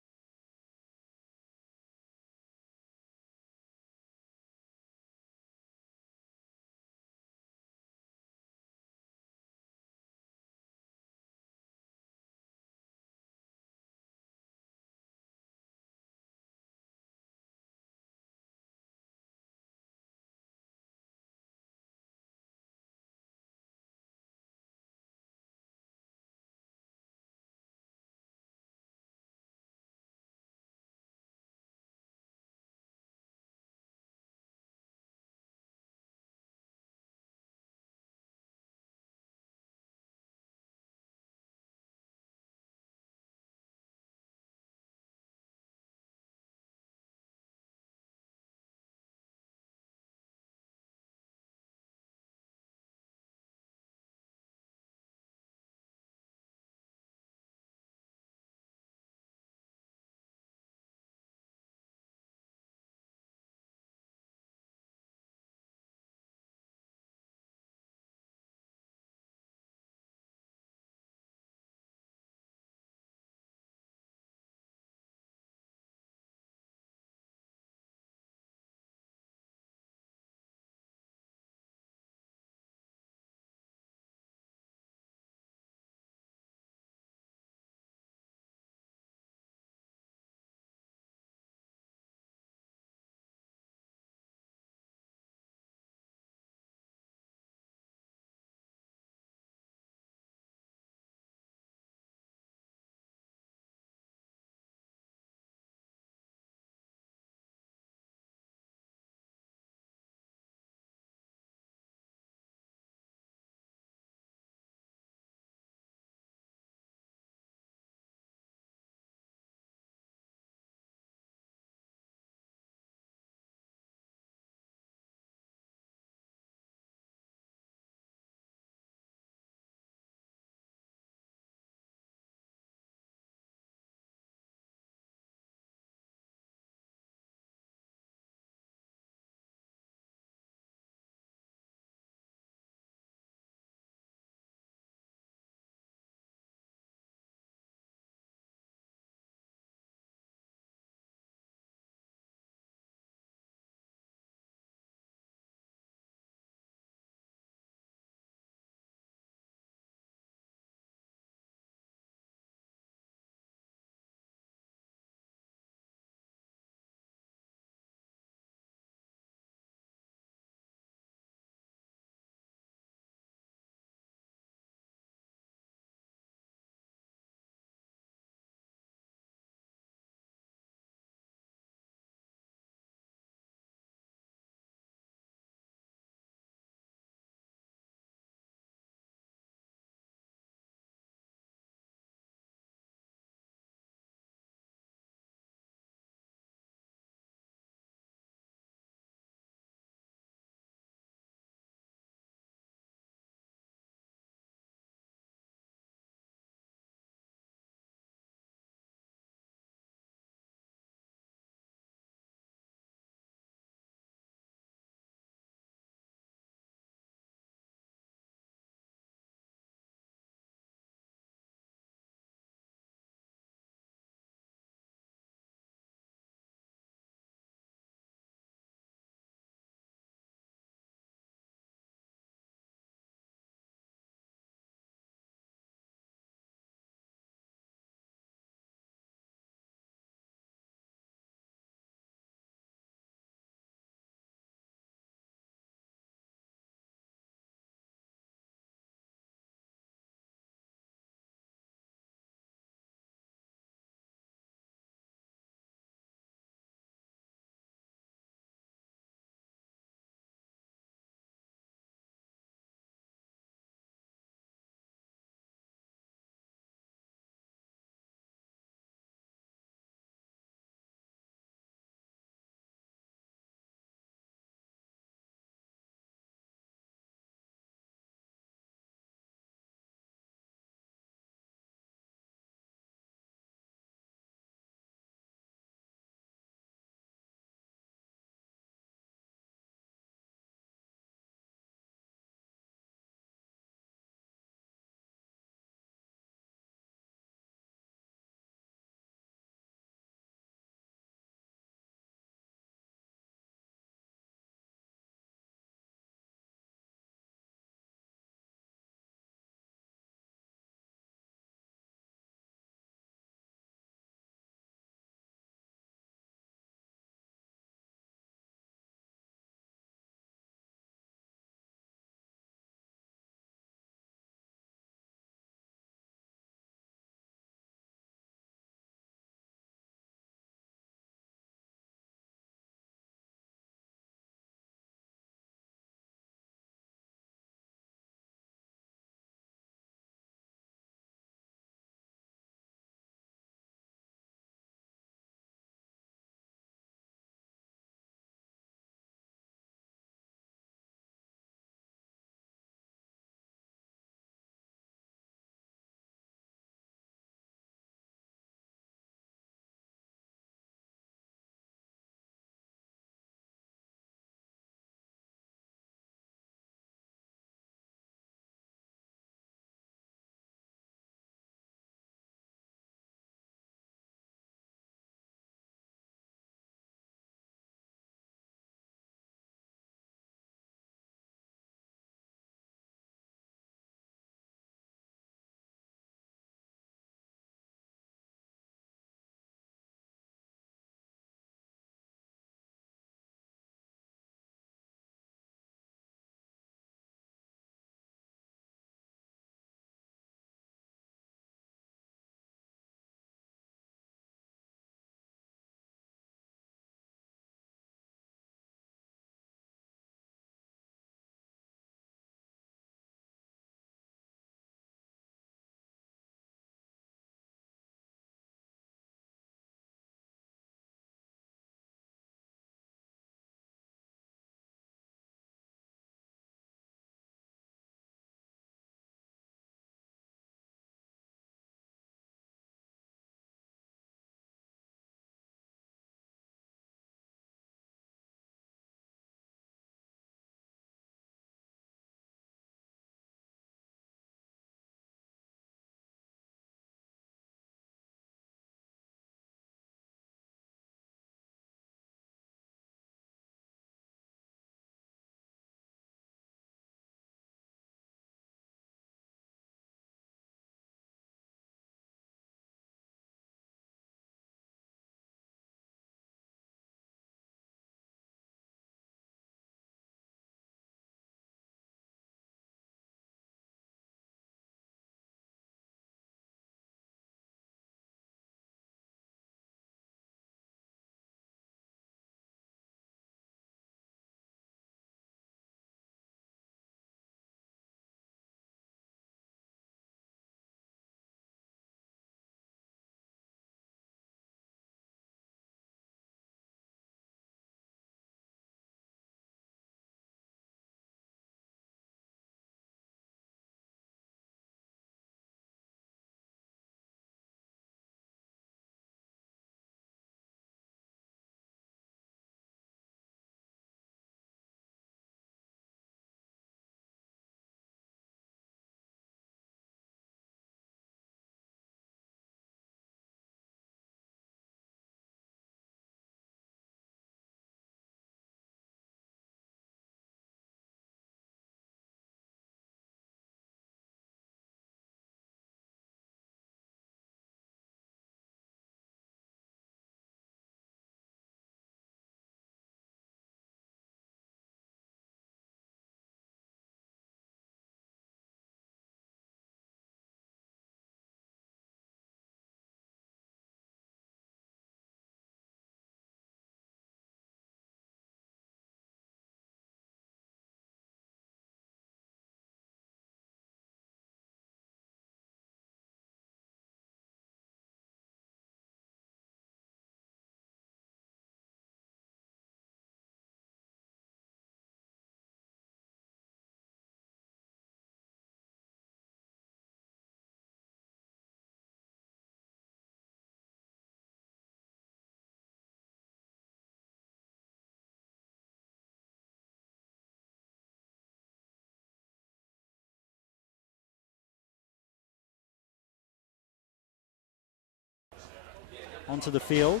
onto the field.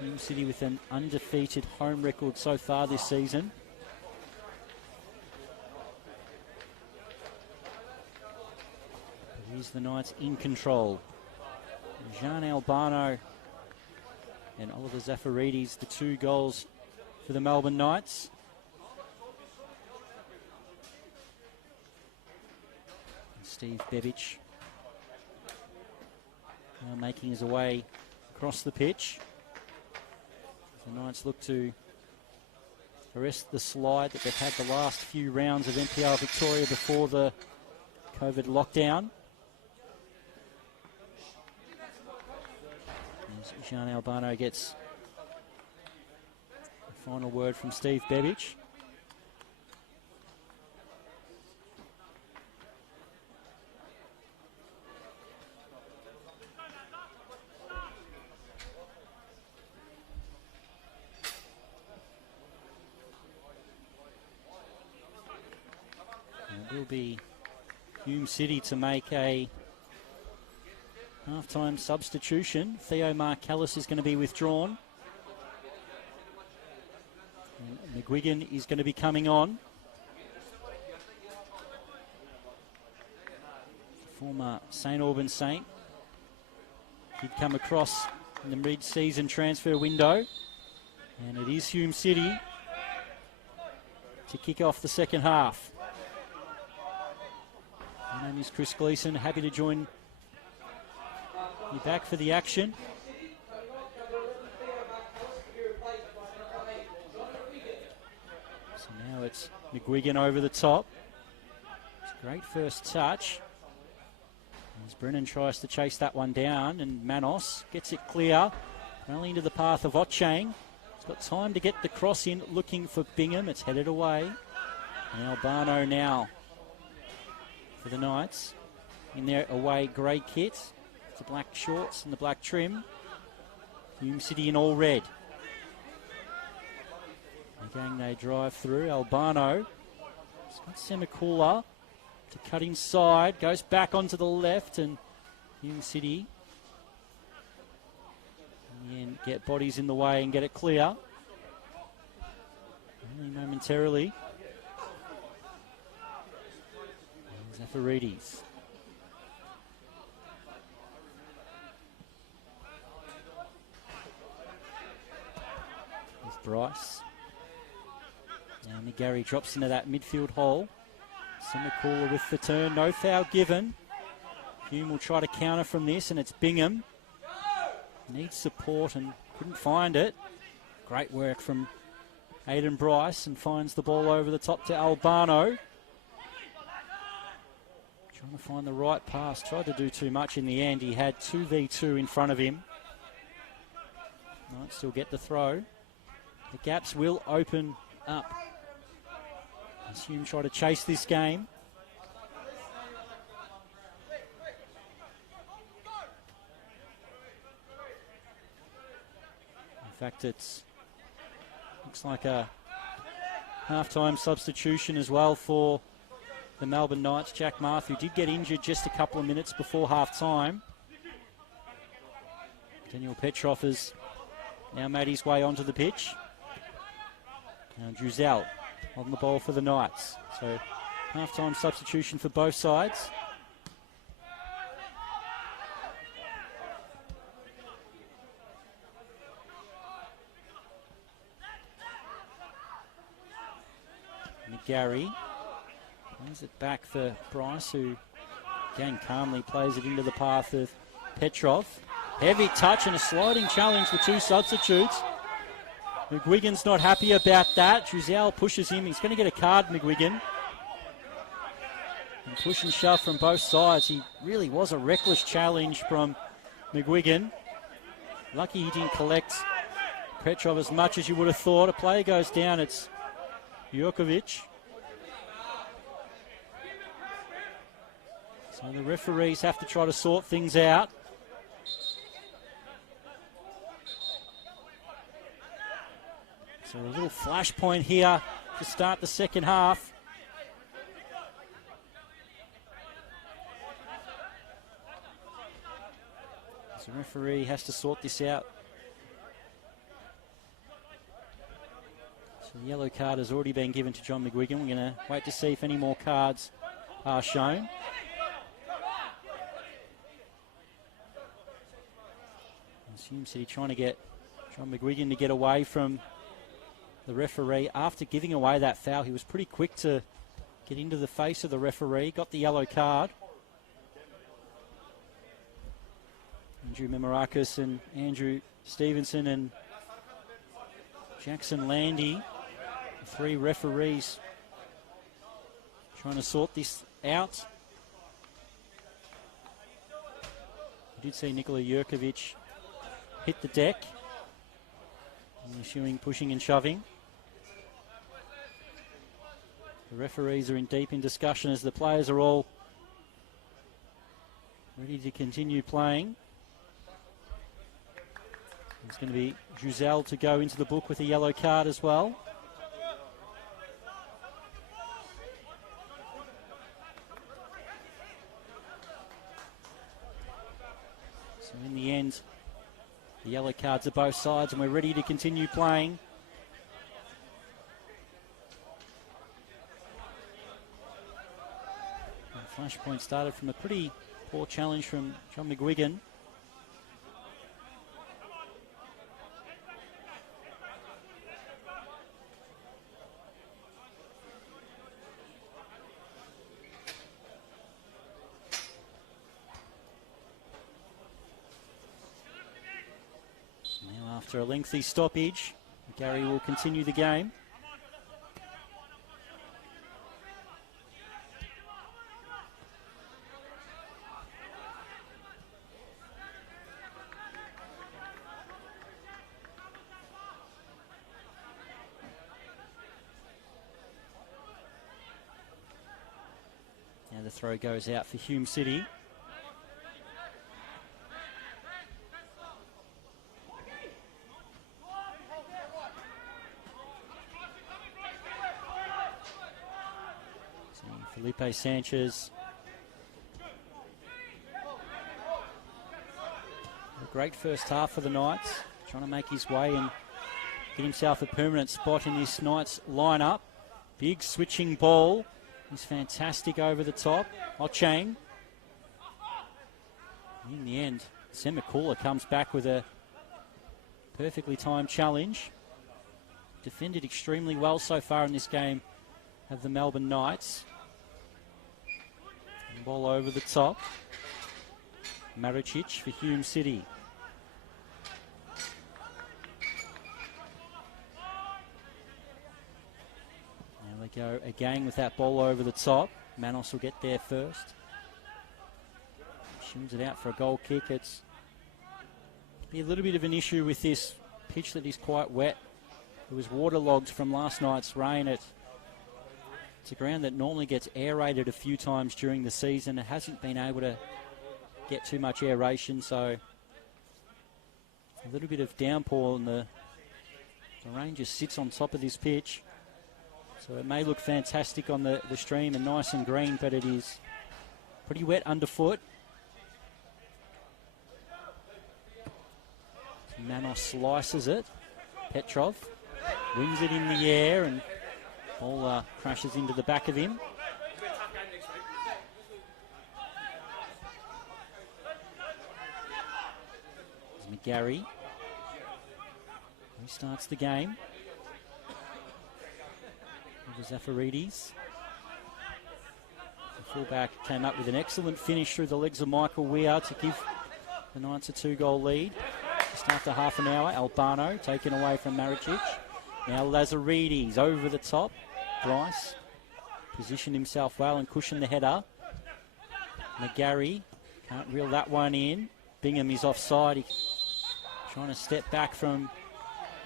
Hume City with an undefeated home record so far this season. Here's the Knights in control. Jean Albano and Oliver Zafaridis, the 2 goals for the Melbourne Knights. And Steve Bebic now making his way across the pitch. The Knights look to arrest the slide that they've had the last few rounds of NPL Victoria before the COVID lockdown. As Jean Albano gets the final word from Steve Bebic. It will be Hume City to make a half-time substitution. Theo Markellis is going to be withdrawn. And McGuigan is going to be coming on. Former St Albans Saint. He'd come across in the mid-season transfer window. And it is Hume City to kick off the second half. My name is Chris Gleeson, happy to join you back for the action. So now it's McGuigan over the top. It's a great first touch. As Brennan tries to chase that one down, and Manos gets it clear, only into the path of Otchang. He's got time to get the cross in, looking for Bingham. It's headed away. And Albano now for the Knights in their away grey kit. The black shorts and the black trim. Hume City in all red. Again, they drive through. Albano. He's got Semikula to cut inside. Goes back onto the left, and Hume City in the end get bodies in the way and get it clear. Only momentarily. Zafaridis. Bryce. Now McGarry drops into that midfield hole. Semikula with the turn, no foul given. Hume will try to counter from this, and it's Bingham. Needs support and couldn't find it. Great work from Aidan Bryce, and finds the ball over the top to Albano. Trying to find the right pass, tried to do too much in the end. He had 2v2 in front of him. Might still get the throw. The gaps will open up as Hume try to chase this game. In fact, it's looks like a half-time substitution as well for the Melbourne Knights. Jack Marth, who did get injured just a couple of minutes before half-time. Daniel Petrov has now made his way onto the pitch. Now Druzel on the ball for the Knights. So half-time substitution for both sides. McGarry plays it back for Bryce, who again calmly plays it into the path of Petrov. Heavy touch and a sliding challenge for 2 substitutes. McGuigan's not happy about that. Druzel pushes him. He's going to get a card, McGuigan. And push and shove from both sides. He really was a reckless challenge from McGuigan. Lucky he didn't collect Petrov as much as you would have thought. A player goes down. It's Jurkovic. So the referees have to try to sort things out. So a little flashpoint here to start the second half. referee has to sort this out. So the yellow card has already been given to John McGuigan. We're going to wait to see if any more cards are shown. Hume City trying to get John McGuigan to get away from the referee. After giving away that foul, he was pretty quick to get into the face of the referee. Got the yellow card. Andrew Memorakis and Andrew Stevenson and Jackson Landy, the 3 referees trying to sort this out. We did see Nikola Jurkovic hit the deck. Issuing, pushing and shoving. The referees are in deep in discussion as the players are all ready to continue playing. It's going to be Giselle to go into the book with a yellow card as well. So in the end, the yellow cards are both sides and we're ready to continue playing. And Flashpoint started from a pretty poor challenge from John McGuigan. After a lengthy stoppage, Gary will continue the game. Now the throw goes out for Hume City. Felipe Sanchez. A great first half for the Knights. Trying to make his way and get himself a permanent spot in this Knights lineup. Big switching ball. He's fantastic over the top. Ochang. In the end, Semakula comes back with a perfectly timed challenge. Defended extremely well so far in this game of the Melbourne Knights. Ball over the top. Maricic for Hume City. Now they go again with that ball over the top. Manos will get there first. Shims it out for a goal kick. It's be a little bit of an issue with this pitch that is quite wet. It was waterlogged from last night's rain. It's a ground that normally gets aerated a few times during the season. It hasn't been able to get too much aeration, so a little bit of downpour and the rain just sits on top of this pitch. So it may look fantastic on the stream and nice and green, but it is pretty wet underfoot. Manos slices it. Petrov wings it in the air and ball crashes into the back of him. There's McGarry. He starts the game. Zafaridis. The fullback came up with an excellent finish through the legs of Michael Weir to give the Knights a 2-goal lead. Just after half an hour, Albano taken away from Maricic. Now Lazaridis over the top. Bryce positioned himself well and cushioned the header. McGarry can't reel that one in. Bingham is offside. He's trying to step back from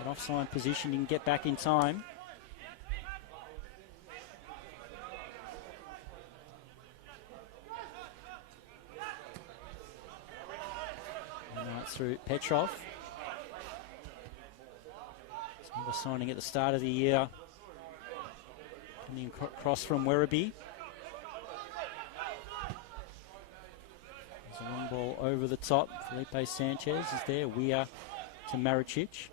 an offside position and get back in time. And now it's through Petrov. Another signing at the start of the year. Coming across from Werribee. It's a long ball over the top. Felipe Sanchez is there. Weir to Maricic.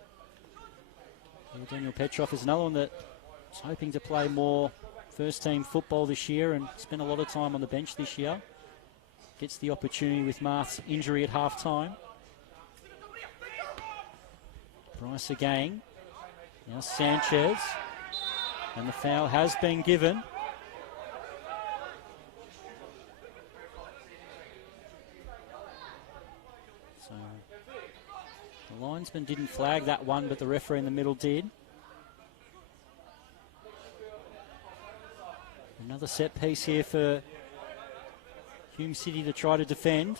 Daniel Petrov is another one that's hoping to play more first-team football this year and spent a lot of time on the bench this year. Gets the opportunity with Marth's injury at half-time. Bryce again. Now Sanchez. And the foul has been given. So the linesman didn't flag that one, but the referee in the middle did. Another set piece here for Hume City to try to defend.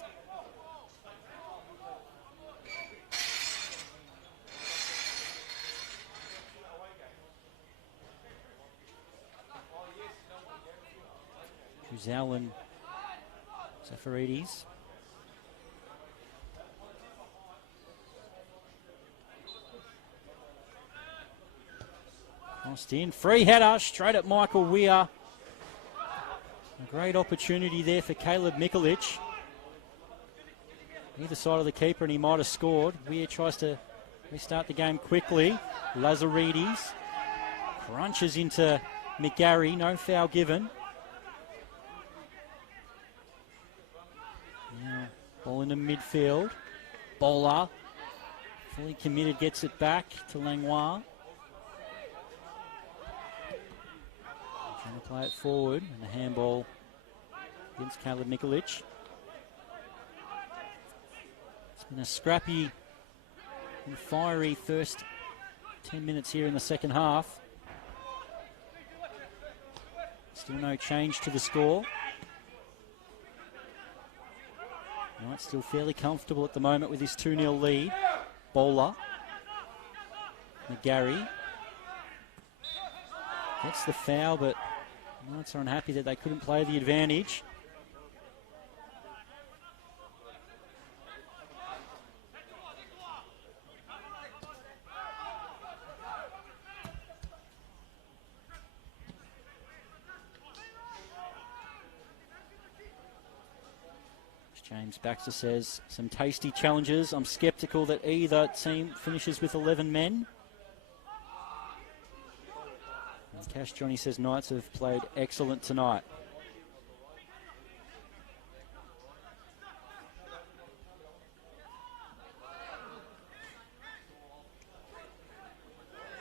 Druzell and Zafaridis. Crossed in, free header straight at Michael Weir. A great opportunity there for Caleb Mikulich. Either side of the keeper and he might have scored. Weir tries to restart the game quickly. Lazaridis crunches into McGarry, no foul given. Now, ball in the midfield. Bowler, fully committed, gets it back to Langlois. Trying to play it forward, and the handball against Caleb Mikulich. It's been a scrappy and fiery first 10 minutes here in the second half. Still no change to the score. Knight still fairly comfortable at the moment with his 2-0 lead. Bowler. McGarry. Gets the foul, but Knights are unhappy that they couldn't play the advantage. James Baxter says some tasty challenges. I'm sceptical that either team finishes with 11 men. And Cash Johnny says Knights have played excellent tonight.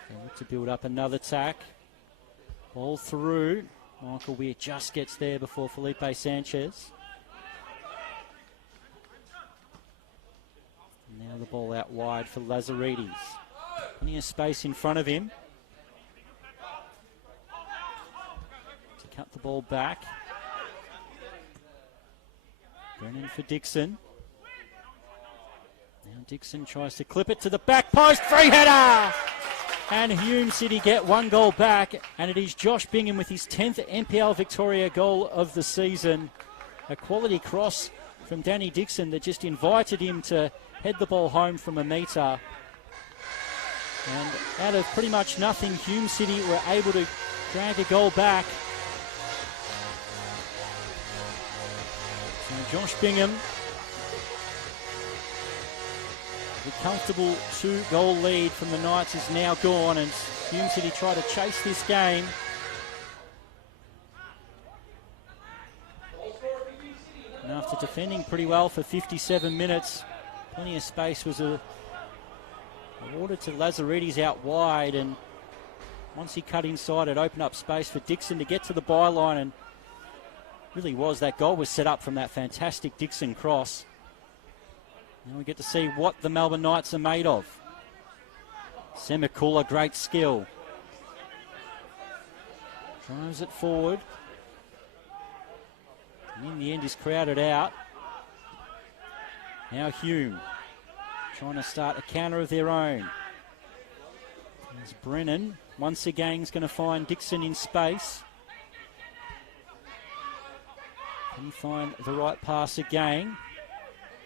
They look to build up another attack. Ball through. Michael Weir just gets there before Felipe Sanchez. Now the ball out wide for Lazaridis. Plenty of space in front of him to cut the ball back. Brennan for Dixon. Now Dixon tries to clip it to the back post. Free header! And Hume City get one goal back. And it is Josh Bingham with his 10th NPL Victoria goal of the season. A quality cross from Danny Dixon that just invited him to head the ball home from a metre. And out of pretty much nothing, Hume City were able to drag a goal back. So Josh Bingham, the comfortable 2-goal lead from the Knights is now gone, and Hume City try to chase this game. And after defending pretty well for 57 minutes, plenty of space was awarded to Lazaridis out wide, and once he cut inside, it opened up space for Dixon to get to the byline, and really was, that goal was set up from that fantastic Dixon cross. Now we get to see what the Melbourne Knights are made of. Semikula, great skill. Drives it forward. And in the end is crowded out. Now Hume trying to start a counter of their own. There's Brennan. Once again is going to find Dixon in space. Can he find the right pass again?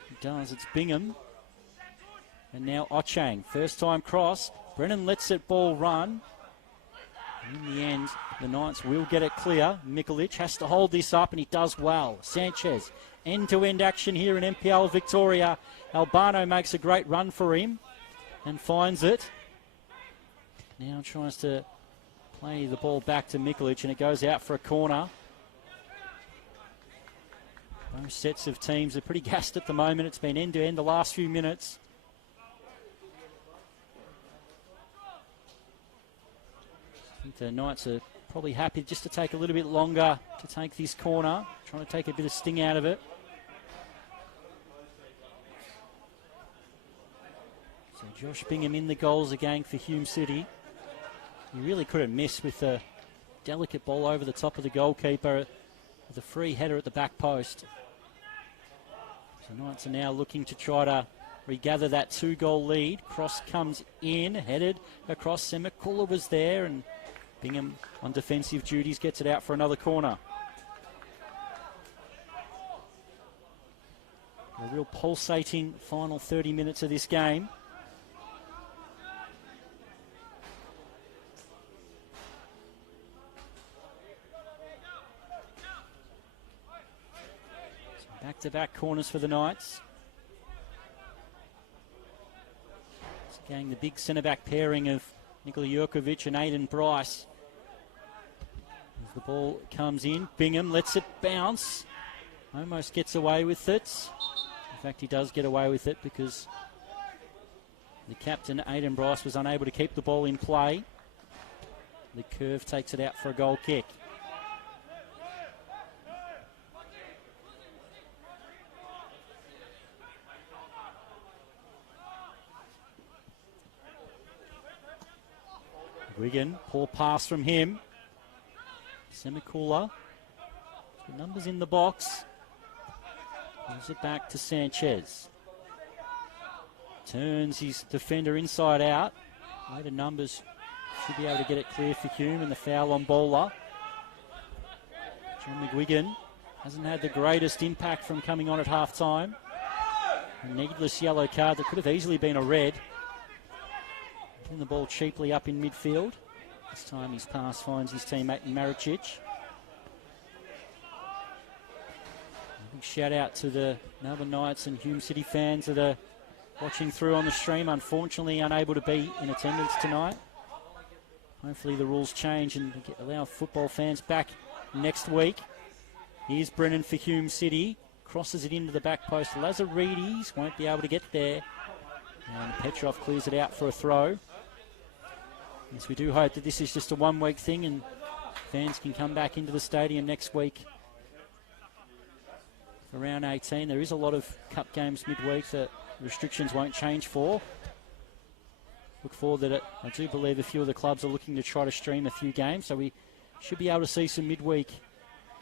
He does. It's Bingham. And now Ochang. First time cross. Brennan lets it ball run. In the end, the Knights will get it clear. Mikulic has to hold this up, and he does well. Sanchez, end-to-end action here in NPL Victoria. Albano makes a great run for him and finds it. Now tries to play the ball back to Mikulic, and it goes out for a corner. Both sets of teams are pretty gassed at the moment. It's been end-to-end the last few minutes. I think the Knights are probably happy just to take a little bit longer to take this corner, trying to take a bit of sting out of it. So Josh Bingham in the goals again for Hume City. He really couldn't miss with a delicate ball over the top of the goalkeeper with a free header at the back post. So Knights are now looking to try to regather that 2-goal lead. Cross comes in, headed across. Semakula was there, and Bingham on defensive duties gets it out for another corner. A real pulsating final 30 minutes of this game. So back-to-back corners for the Knights. It's again the big centre-back pairing of Nikola Jurkovic and Aiden Bryce. As the ball comes in, Bingham lets it bounce. Almost gets away with it. In fact, he does get away with it because the captain, Aiden Bryce, was unable to keep the ball in play. The curve takes it out for a goal kick. Wigan, poor pass from him. Semakula. Numbers in the box. Gives it back to Sanchez. Turns his defender inside out. Later numbers should be able to get it clear for Hume, and the foul on Bowler. John McGuigan hasn't had the greatest impact from coming on at half-time. A needless yellow card that could have easily been a red. Getting the ball cheaply up in midfield. This time his pass finds his teammate Maricic. A big shout out to the Melbourne Knights and Hume City fans that are watching through on the stream. Unfortunately unable to be in attendance tonight. Hopefully the rules change and allow football fans back next week. Here's Brennan for Hume City. Crosses it into the back post. Lazaridis won't be able to get there. And Petrov clears it out for a throw. Yes, we do hope that this is just a one-week thing and fans can come back into the stadium next week for round 18. There is a lot of cup games midweek that restrictions won't change for. Look forward that I do believe a few of the clubs are looking to try to stream a few games, so we should be able to see some midweek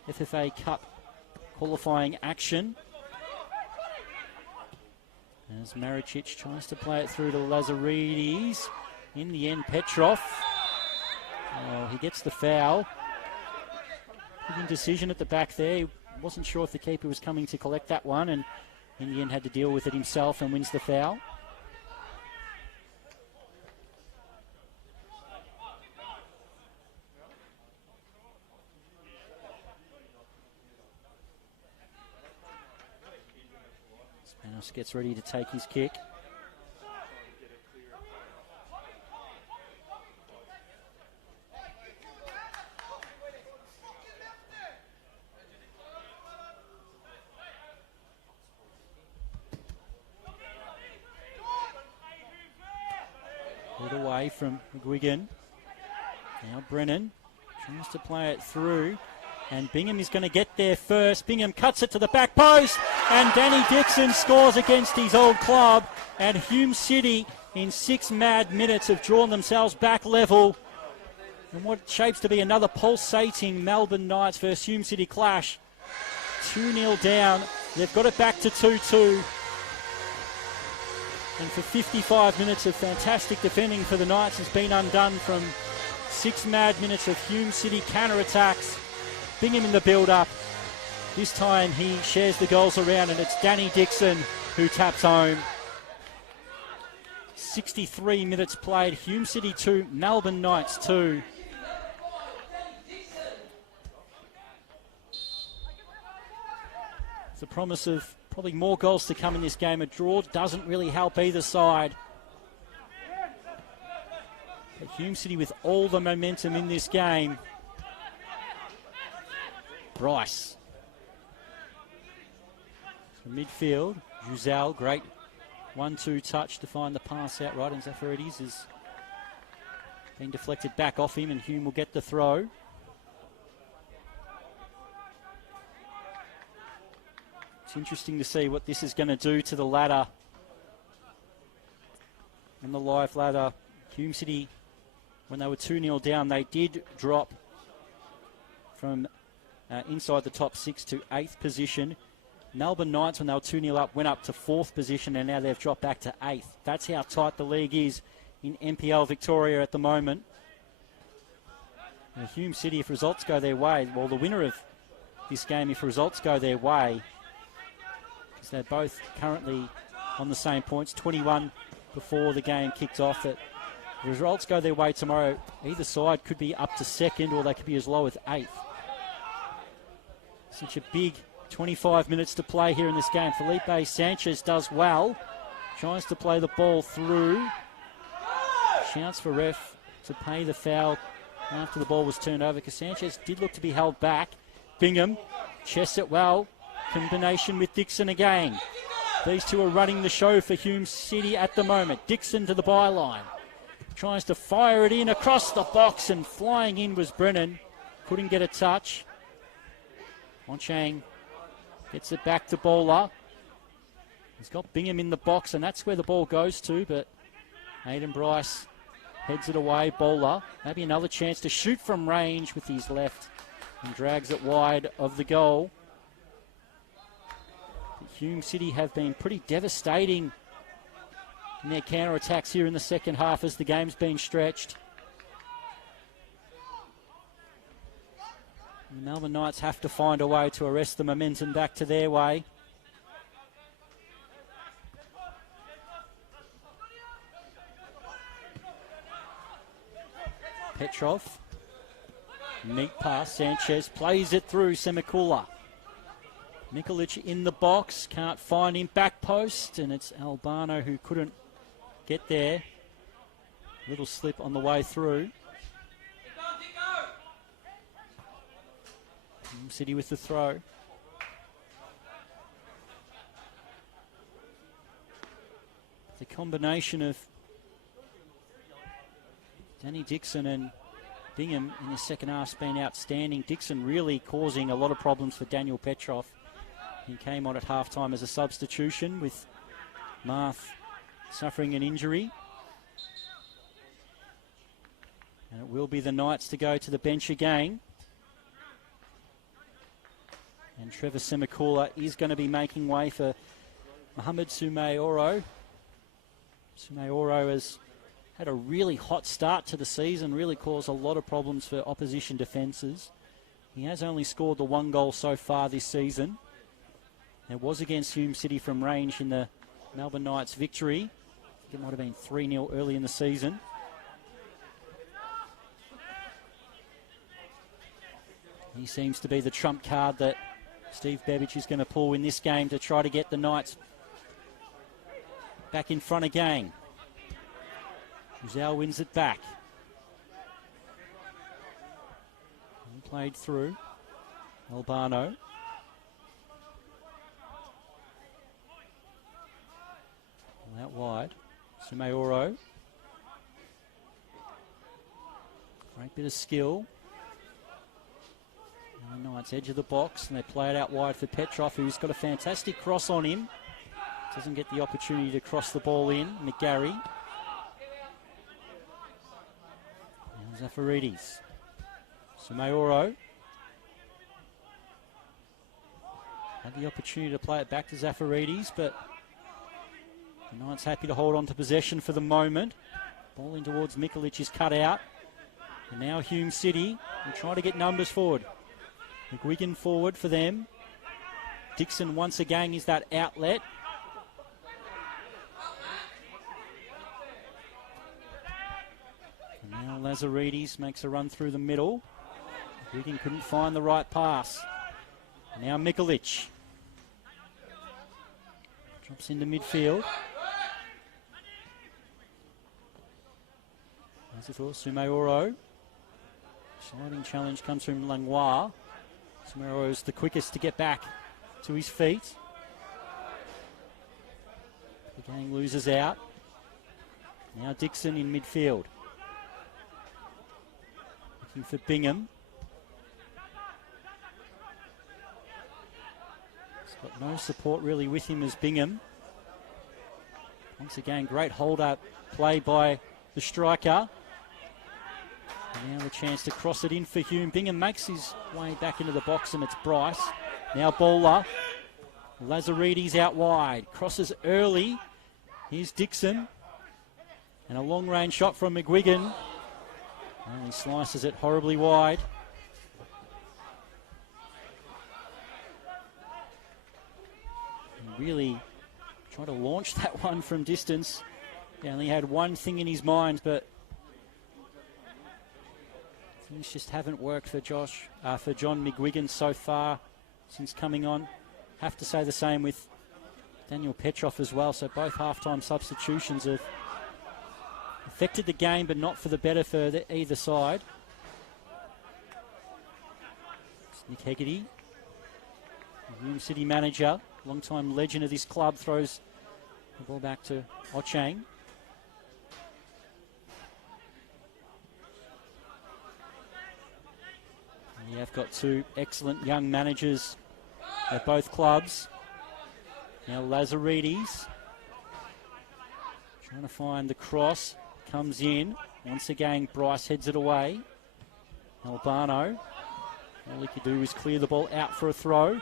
FFA Cup qualifying action. As Maricic tries to play it through to Lazaridis. In the end, Petrov. Oh, he gets the foul. Big indecision at the back there. He wasn't sure if the keeper was coming to collect that one, and in the end had to deal with it himself and wins the foul. Spanos gets ready to take his kick. Away from McGuigan. Now Brennan tries to play it through, and Bingham is going to get there first. Bingham cuts it to the back post, and Danny Dixon scores against his old club, and Hume City in 6 mad minutes have drawn themselves back level. And what shapes to be another pulsating Melbourne Knights versus Hume City clash. 2-0 down. They've got it back to 2-2. And for 55 minutes of fantastic defending for the Knights has been undone from 6 mad minutes of Hume City counter-attacks. Bingham in the build-up. This time he shares the goals around, and it's Danny Dixon who taps home. 63 minutes played. Hume City 2, Melbourne Knights 2. the promise of probably more goals to come in this game. A draw doesn't really help either side. But Hume City with all the momentum in this game. Bryce. From midfield, Giselle, great 1-2 touch to find the pass out right, and Zafaridis is being deflected back off him, and Hume will get the throw. It's interesting to see what this is going to do to the ladder. And the live ladder, Hume City, when they were 2-0 down, they did drop from inside the top 6 to 8th position. Melbourne Knights, when they were 2-0 up, went up to 4th position, and now they've dropped back to 8th. That's how tight the league is in NPL Victoria at the moment. And Hume City, if results go their way, well, the winner of this game, if results go their way, because they're both currently on the same points, 21 before the game kicked off. If the results go their way tomorrow, either side could be up to 2nd, or they could be as low as 8th. Such a big 25 minutes to play here in this game. Felipe Sanchez does well. Tries to play the ball through. Shouts for ref to pay the foul after the ball was turned over, because Sanchez did look to be held back. Bingham chests it well. Combination with Dixon again. These two are running the show for Hume City at the moment. Dixon to the byline. Tries to fire it in across the box, and flying in was Brennan. Couldn't get a touch. Monchang gets it back to Bowler. He's got Bingham in the box, and that's where the ball goes to, but Aidan Bryce heads it away. Bowler, maybe another chance to shoot from range with his left, and drags it wide of the goal. But Hume City have been pretty devastating in their counter-attacks here in the second half as the game's been stretched. The Melbourne Knights have to find a way to arrest the momentum back to their way. Petrov, neat pass, Sanchez plays it through, Semikula. Nikolic in the box, can't find him, back post, and it's Albano who couldn't get there. Little slip on the way through. City with the throw. The combination of Danny Dixon and Bingham in the second half has been outstanding. Dixon really causing a lot of problems for Daniel Petrov. He came on at halftime as a substitution, with Marth suffering an injury. And it will be the Knights to go to the bench again. And Trevor Semikula is going to be making way for Mohamed Sumayoro. Sumayoro has had a really hot start to the season, really caused a lot of problems for opposition defences. He has only scored the 1 goal so far this season. It was against Hume City from range in the Melbourne Knights victory. I think it might have been 3-0 early in the season. He seems to be the trump card that Steve Bebbage is going to pull in this game to try to get the Knights back in front again. Giselle wins it back. And played through. Albano. Out wide. Sumayoro. Great bit of skill. And the Knights edge of the box, and they play it out wide for Petrov, who's got a fantastic cross on him. Doesn't get the opportunity to cross the ball in. McGarry. Now Zafaridis. Sumayoro. Had the opportunity to play it back to Zafaridis, but the Knights happy to hold on to possession for the moment. Ball in towards Mikolic is cut out. And now Hume City will try to get numbers forward. McGuigan forward for them. Dixon once again is that outlet. And now Lazaridis makes a run through the middle. McGuigan couldn't find the right pass. Now Mikolic. Drops into midfield. As I thought, Sumeoro. Sliding challenge comes from Langlois. Sumeoro is the quickest to get back to his feet. The gang loses out. Now Dixon in midfield. Looking for Bingham. He's got no support really with him as Bingham. Once again, great hold-up play by the striker. And now the chance to cross it in for Hume. Bingham makes his way back into the box and it's Bryce. Now Bowler. Lazaridis out wide. Crosses early. Here's Dixon. And a long-range shot from McGuigan. And he slices it horribly wide. And really tried to launch that one from distance. He only had one thing in his mind, but things just haven't worked for John McGuigan so far since coming on. Have to say the same with Daniel Petrov as well. So both half-time substitutions have affected the game, but not for the better for either side. It's Nick Hegarty, Hume City manager, long-time legend of this club, throws the ball back to Ochang. You have got two excellent young managers at both clubs. Now Lazaridis trying to find the cross, comes in. Once again, Bryce heads it away. Albano, all he could do was clear the ball out for a throw.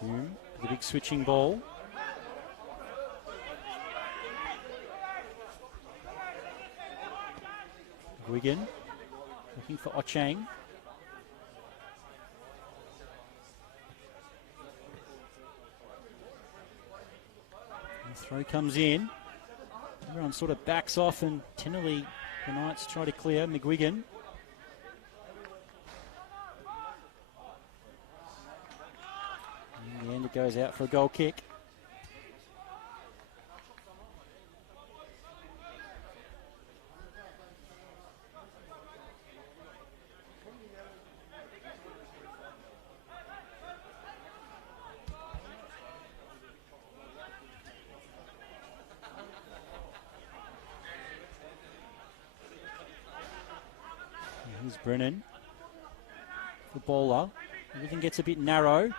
Hume, the big switching ball. Wigan looking for Ochang. The throw comes in. Everyone sort of backs off and tenderly the Knights try to clear. McGuigan. In the end it goes out for a goal kick. Here's Brennan. The bowler. Everything gets a bit narrow.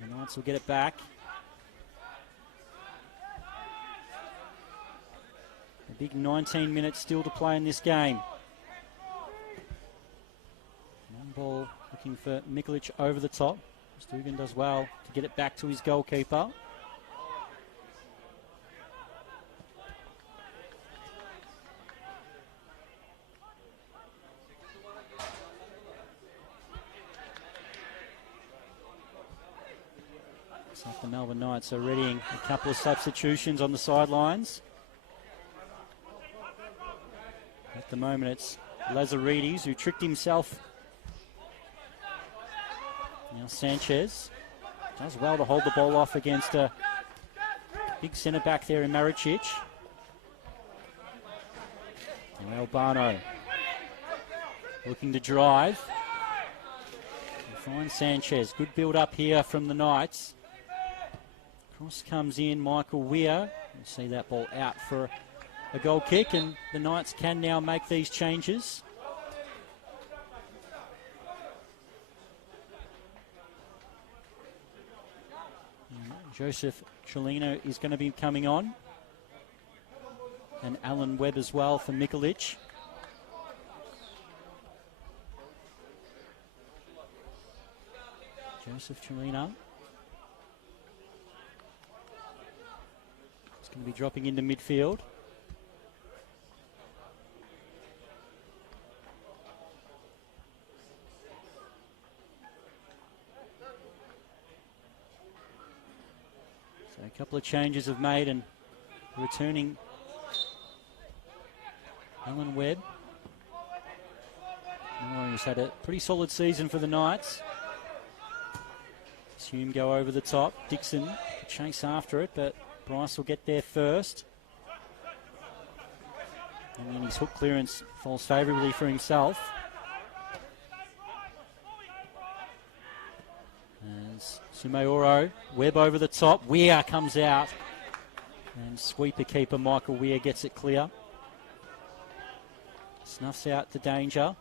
The Knights will get it back. A big 19 minutes still to play in this game. Long ball looking for Mikulic over the top. Stugan does well to get it back to his goalkeeper. Like the Melbourne Knights are readying a couple of substitutions on the sidelines. At the moment it's Lazaridis who tricked himself. Now Sanchez does well to hold the ball off against a big centre back there in Maricic. And Albano looking to drive. Find Sanchez. Good build up here from the Knights. Cross comes in, Michael Weir. You see that ball out for a goal kick, and the Knights can now make these changes. Joseph Cholino is going to be coming on. And Alan Webb as well for Mikulic. Joseph Cholino. Going to be dropping into midfield. So a couple of changes have made, and returning Alan Webb. He's had a pretty solid season for the Knights. Hume go over the top. Dixon chase after it, but Bryce will get there first. And then his hook clearance falls favourably for himself. As Sumaoro, Webb over the top. Weir comes out. And sweeper keeper Michael Weir gets it clear. Snuffs out the danger.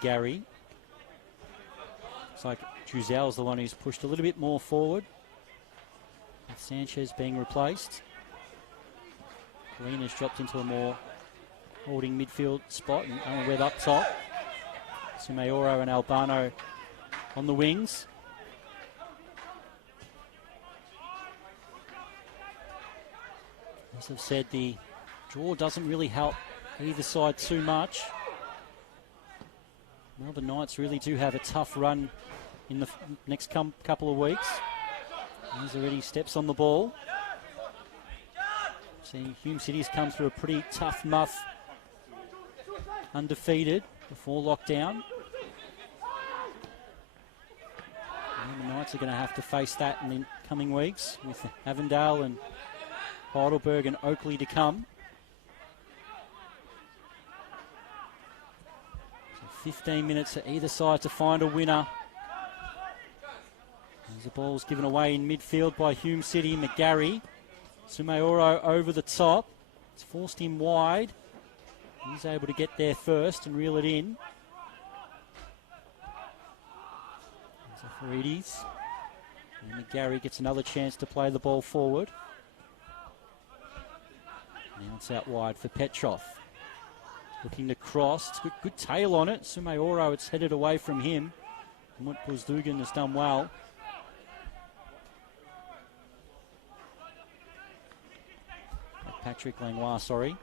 Gary. Looks like Druzel's the one who's pushed a little bit more forward. With Sanchez being replaced. Green has dropped into a more holding midfield spot, and Alan Webb up top. Sumaoro and Albano on the wings. As I've said, the draw doesn't really help either side too much. Melbourne Knights really do have a tough run in the next couple of weeks. He's already steps on the ball. See, Hume City's come through a pretty tough muff, undefeated before lockdown. And the Knights are going to have to face that in the coming weeks with Avondale and Heidelberg and Oakley to come. 15 minutes at either side to find a winner. As the ball's given away in midfield by Hume City. McGarry. Sumaoro over the top. It's forced him wide. He's able to get there first and reel it in. Zafaridis. And McGarry gets another chance to play the ball forward. Now it's out wide for Petrov. Looking to cross. It's good tail on it. Sumaoro, it's headed away from him. And Buzdugan has done well. Patrick Langlois, sorry.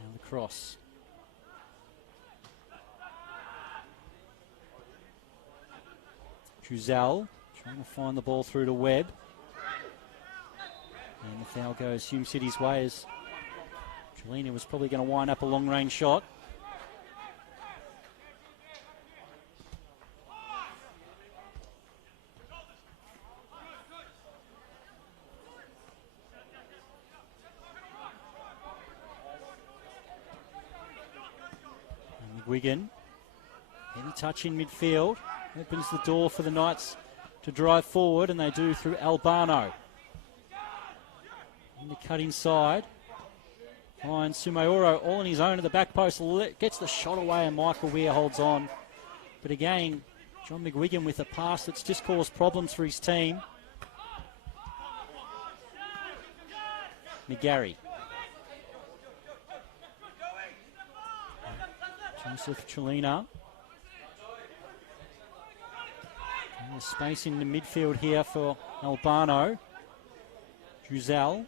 Now the cross. Druzel trying to find the ball through to Webb. And the foul goes Hume City's way as Trelina was probably going to wind up a long-range shot. And McGuigan, heavy touch in midfield. Opens the door for the Knights to drive forward, and they do through Albano. And the cut inside. Finds Sumaoro all on his own at the back post. Gets the shot away, and Michael Weir holds on. But again, John McGuigan with a pass that's just caused problems for his team. McGarry. Joseph Trelina. There's space in the midfield here for Albano. Druzel.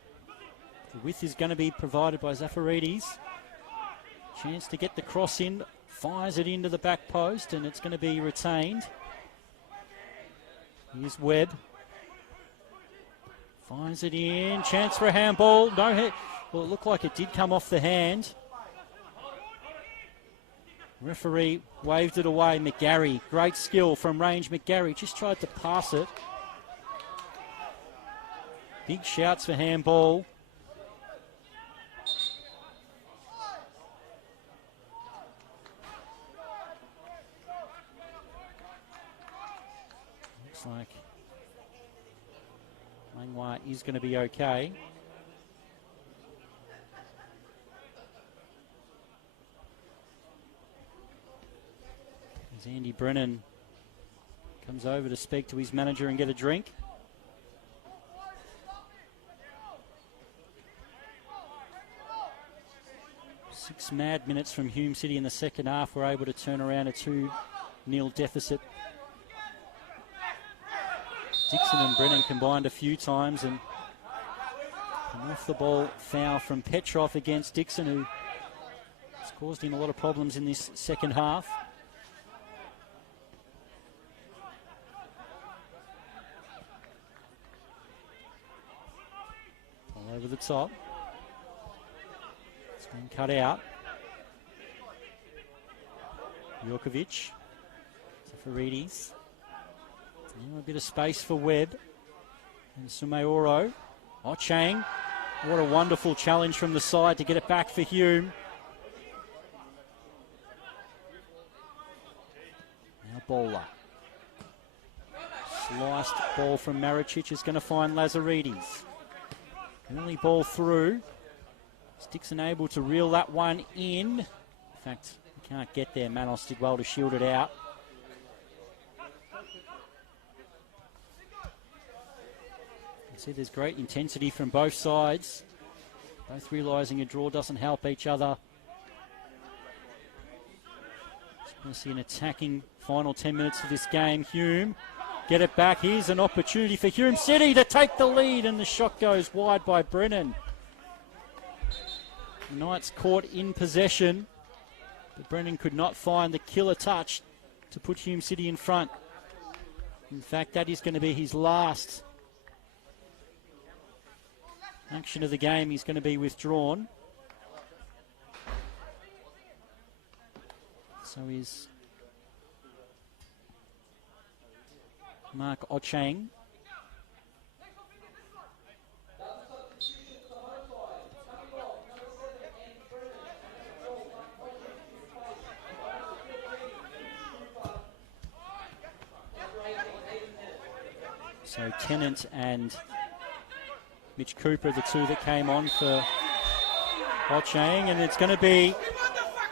The width is going to be provided by Zafaridis. Chance to get the cross in. Fires it into the back post, and it's going to be retained. Here's Webb. Fires it in. Chance for a handball. No hit. Well, it looked like it did come off the hand. Referee waved it away. McGarry, great skill from range. McGarry just tried to pass it. Big shouts for handball. Looks like Langlois is going to be okay. As Andy Brennan comes over to speak to his manager and get a drink. 6 mad minutes from Hume City in the second half. We're able to turn around a 2-0 deficit. Dixon and Brennan combined a few times, and an off-the-ball foul from Petrov against Dixon, who has caused him a lot of problems in this second half. All over the top. It's been cut out. Jurkovic. Safaridis. Now a bit of space for Webb. And Sumayoro. Ochang. What a wonderful challenge from the side to get it back for Hume. Now Bowler. Sliced ball from Maricic is going to find Lazaridis. Early ball through. Is Dixon able to reel that one in? In fact, he can't get there. Manos did well to shield it out. You see there's great intensity from both sides. Both realising a draw doesn't help each other. Just going to see an attacking final 10 minutes of this game. Hume, get it back. Here's an opportunity for Hume City to take the lead, and the shot goes wide by Brennan. The Knights caught in possession, but Brennan could not find the killer touch to put Hume City in front. In fact, that is going to be his last action of the game. He's going to be withdrawn. So is Mark Ochang. So Tennant and Mitch Cooper, the two that came on for Ochang, and it's going to be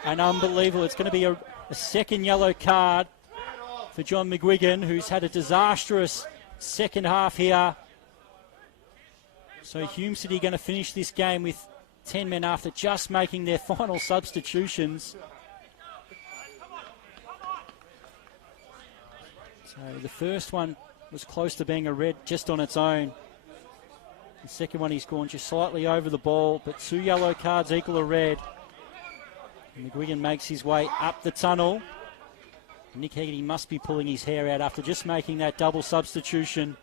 an unbelievable, it's going to be a second yellow card for John McGuigan, who's had a disastrous second half here. So Hume City going to finish this game with 10 men after just making their final substitutions. So the first one was close to being a red just on its own. The second one he's gone just slightly over the ball, but 2 yellow cards equal a red. And McGuigan makes his way up the tunnel. Nick Hegarty must be pulling his hair out after just making that double substitution.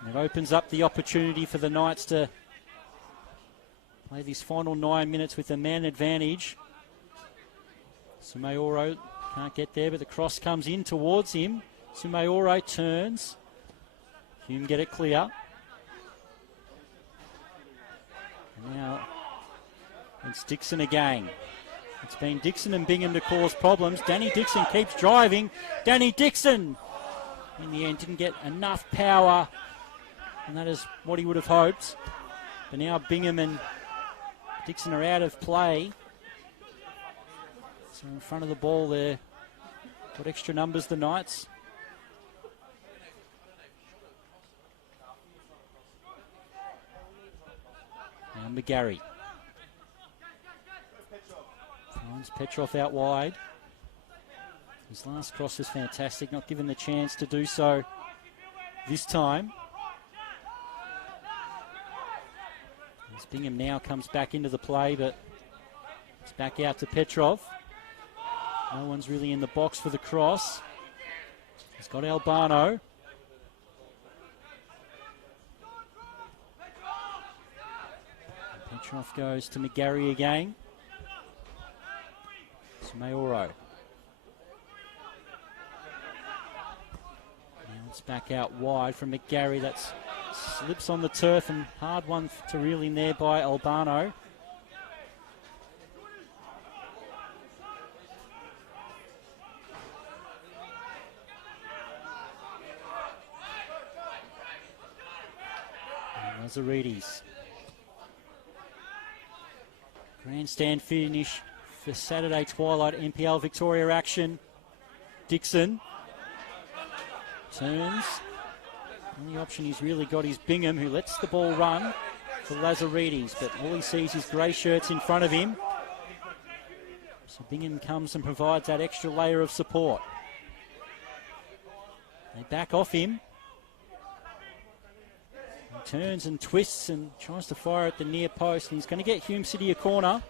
And it opens up the opportunity for the Knights to play these final 9 minutes with a man advantage. Sumayoro can't get there, but the cross comes in towards him. Sumayoro turns. Hume get it clear. And now it's Dixon again. It's been Dixon and Bingham to cause problems. Danny Dixon keeps driving. Danny Dixon, in the end, didn't get enough power, and that is what he would have hoped. But now Bingham and Dixon are out of play. So in front of the ball there. Got extra numbers, the Knights. And McGarry. Finds Petrov out wide. His last cross was fantastic, not given the chance to do so this time. As Bingham now comes back into the play, but it's back out to Petrov. No one's really in the box for the cross. He's got Albano. Petrov goes to McGarry again. Sumayoro. Now it's back out wide from McGarry. That slips on the turf, and hard one to reel in there by Albano. Lazaridis. Grandstand finish for Saturday Twilight NPL Victoria action. Dixon turns. Only option he's really got is Bingham, who lets the ball run. for Lazaridis, but all he sees is grey shirts in front of him. So Bingham comes and provides that extra layer of support. They back off him. He turns and twists and tries to fire at the near post, and he's going to get Hume City a corner.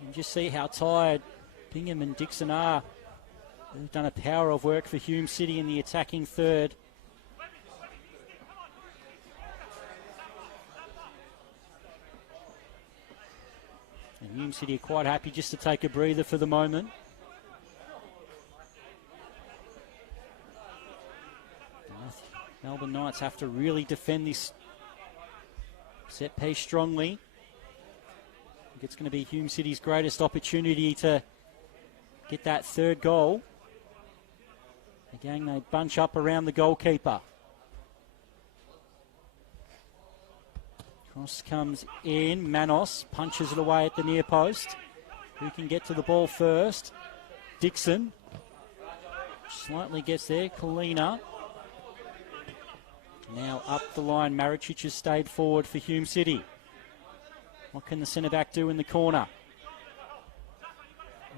You can just see how tired Bingham and Dixon are. They've done a power of work for Hume City in the attacking third. And Hume City are quite happy just to take a breather for the moment. Melbourne Knights have to really defend this set piece strongly. I think it's going to be Hume City's greatest opportunity to get that third goal. Again, they bunch up around the goalkeeper. Cross comes in. Manos punches it away at the near post. Who can get to the ball first? Dixon slightly gets there. Kalina. Now up the line. Maricic has stayed forward for Hume City. What can the centre-back do in the corner?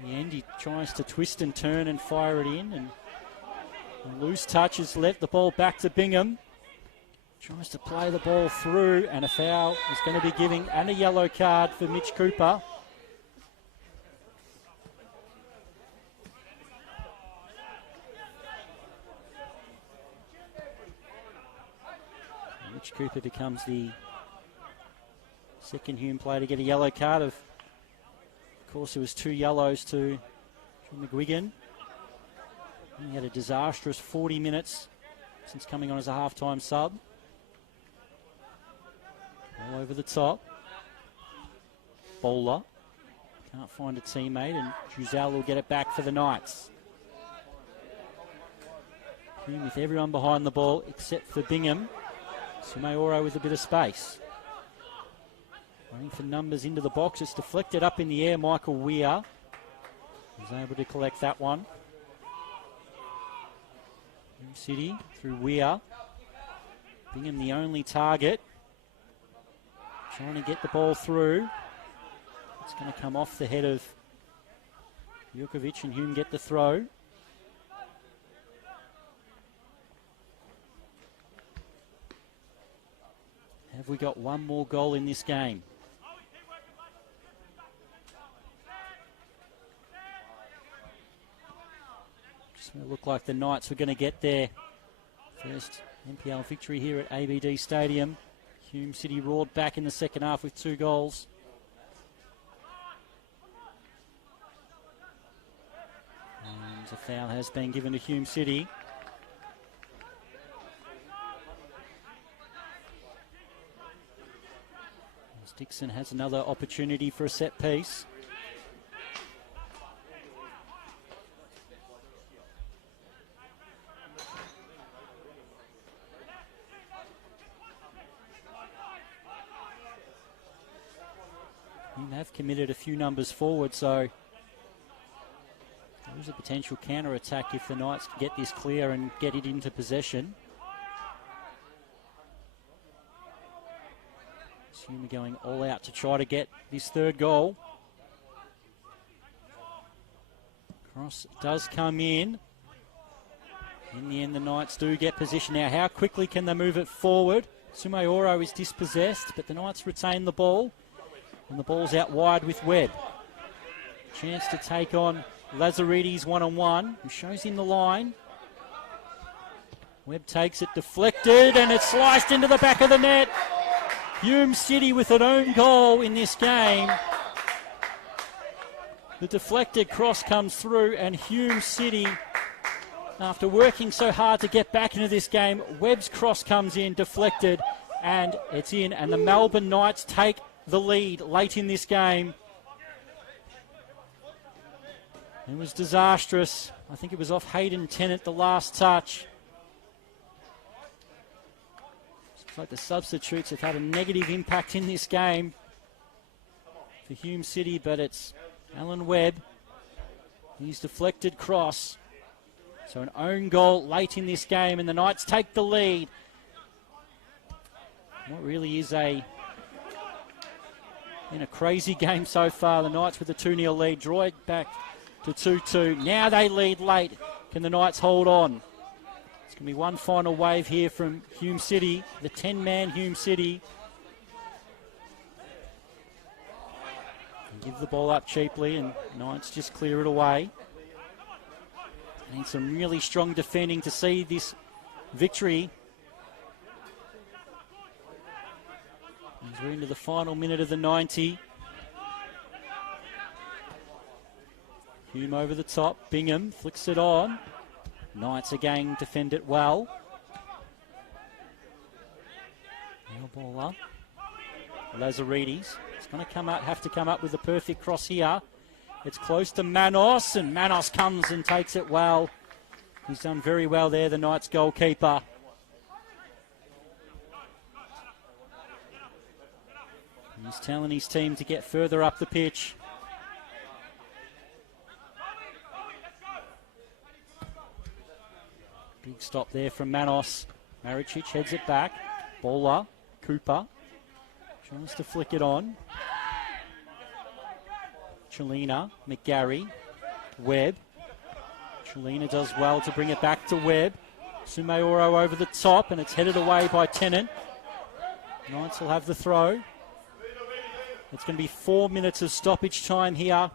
In the end, he tries to twist and turn and fire it in. And a loose touch has left the ball back to Bingham. Tries to play the ball through, and a foul is going to be giving, and a yellow card for Mitch Cooper. Mitch Cooper becomes the second Hume player to get a yellow card. Of course, there was 2 yellows to McGuigan. He had a disastrous 40 minutes since coming on as a half-time sub. All over the top. Bowler can't find a teammate, and Giselle will get it back for the Knights. Hume with everyone behind the ball except for Bingham. Sumayoro with a bit of space. Running for numbers into the box. It's deflected up in the air. Michael Weir was able to collect that one. Hume City through Weir. Bingham the only target. Trying to get the ball through. It's going to come off the head of Jukovic, and Hume get the throw. Have we got one more goal in this game? Just going to look like the Knights were going to get their first NPL victory here at ABD Stadium. Hume City roared back in the second half with 2 goals. And a foul has been given to Hume City. As Dixon has another opportunity for a set piece. Have committed a few numbers forward, so there's a potential counter-attack if the Knights can get this clear and get it into possession. Hume going all out to try to get this third goal. Cross does come in. In the end, the Knights do get possession. Now, how quickly can they move it forward? Sumayoro is dispossessed, but the Knights retain the ball. And the ball's out wide with Webb. Chance to take on Lazaridis one-on-one, who shows him the line. Webb takes it, deflected, and it's sliced into the back of the net. Hume City with an own goal in this game. The deflected cross comes through, and Hume City, after working so hard to get back into this game, Webb's cross comes in, deflected, and it's in. And the Melbourne Knights take the lead late in this game. It was disastrous. I think it was off Hayden Tennant, the last touch. Looks like the substitutes have had a negative impact in this game for Hume City, but it's Alan Webb. He's deflected cross. So an own goal late in this game, and the Knights take the lead. What really is in a crazy game so far. The Knights with a 2-0 lead, draw it back to 2-2. Now they lead late. Can the Knights hold on? It's going to be one final wave here from Hume City, the 10-man Hume City. Give the ball up cheaply and Knights just clear it away. Need some really strong defending to see this victory. As we're into the final minute of the 90. Hume over the top. Bingham flicks it on. Knights again defend it well. Now ball up. Lazaridis. It's going to have to come up with the perfect cross here. It's close to Manos, and Manos comes and takes it well. He's done very well there, the Knights goalkeeper. He's telling his team to get further up the pitch. Big stop there from Manos. Maricic heads it back. Bowler, Cooper. Tries to flick it on. Chelina, McGarry, Webb. Chelina does well to bring it back to Webb. Sumayoro over the top, and it's headed away by Tennant. Knights will have the throw. It's going to be 4 minutes of stoppage time here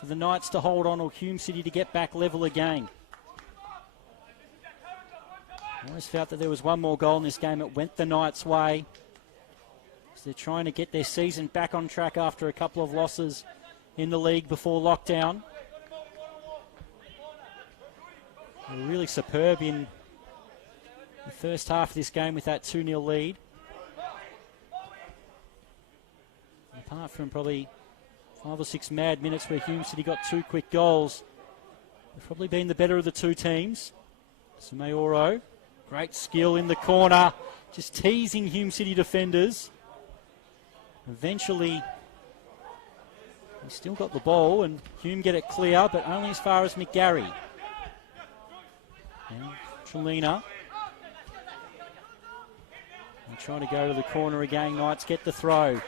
for the Knights to hold on, or Hume City to get back level again. I always felt that there was one more goal in this game. It went the Knights' way. So they're trying to get their season back on track after a couple of losses in the league before lockdown. They were really superb in the first half of this game with that 2-0 lead. Apart from probably 5 or 6 mad minutes where Hume City got 2 quick goals, they've probably been the better of the two teams. Sumayoro, great skill in the corner, just teasing Hume City defenders. Eventually, he's still got the ball, and Hume get it clear, but only as far as McGarry. Now, Chelina. They try to go to the corner again. Knights get the throw.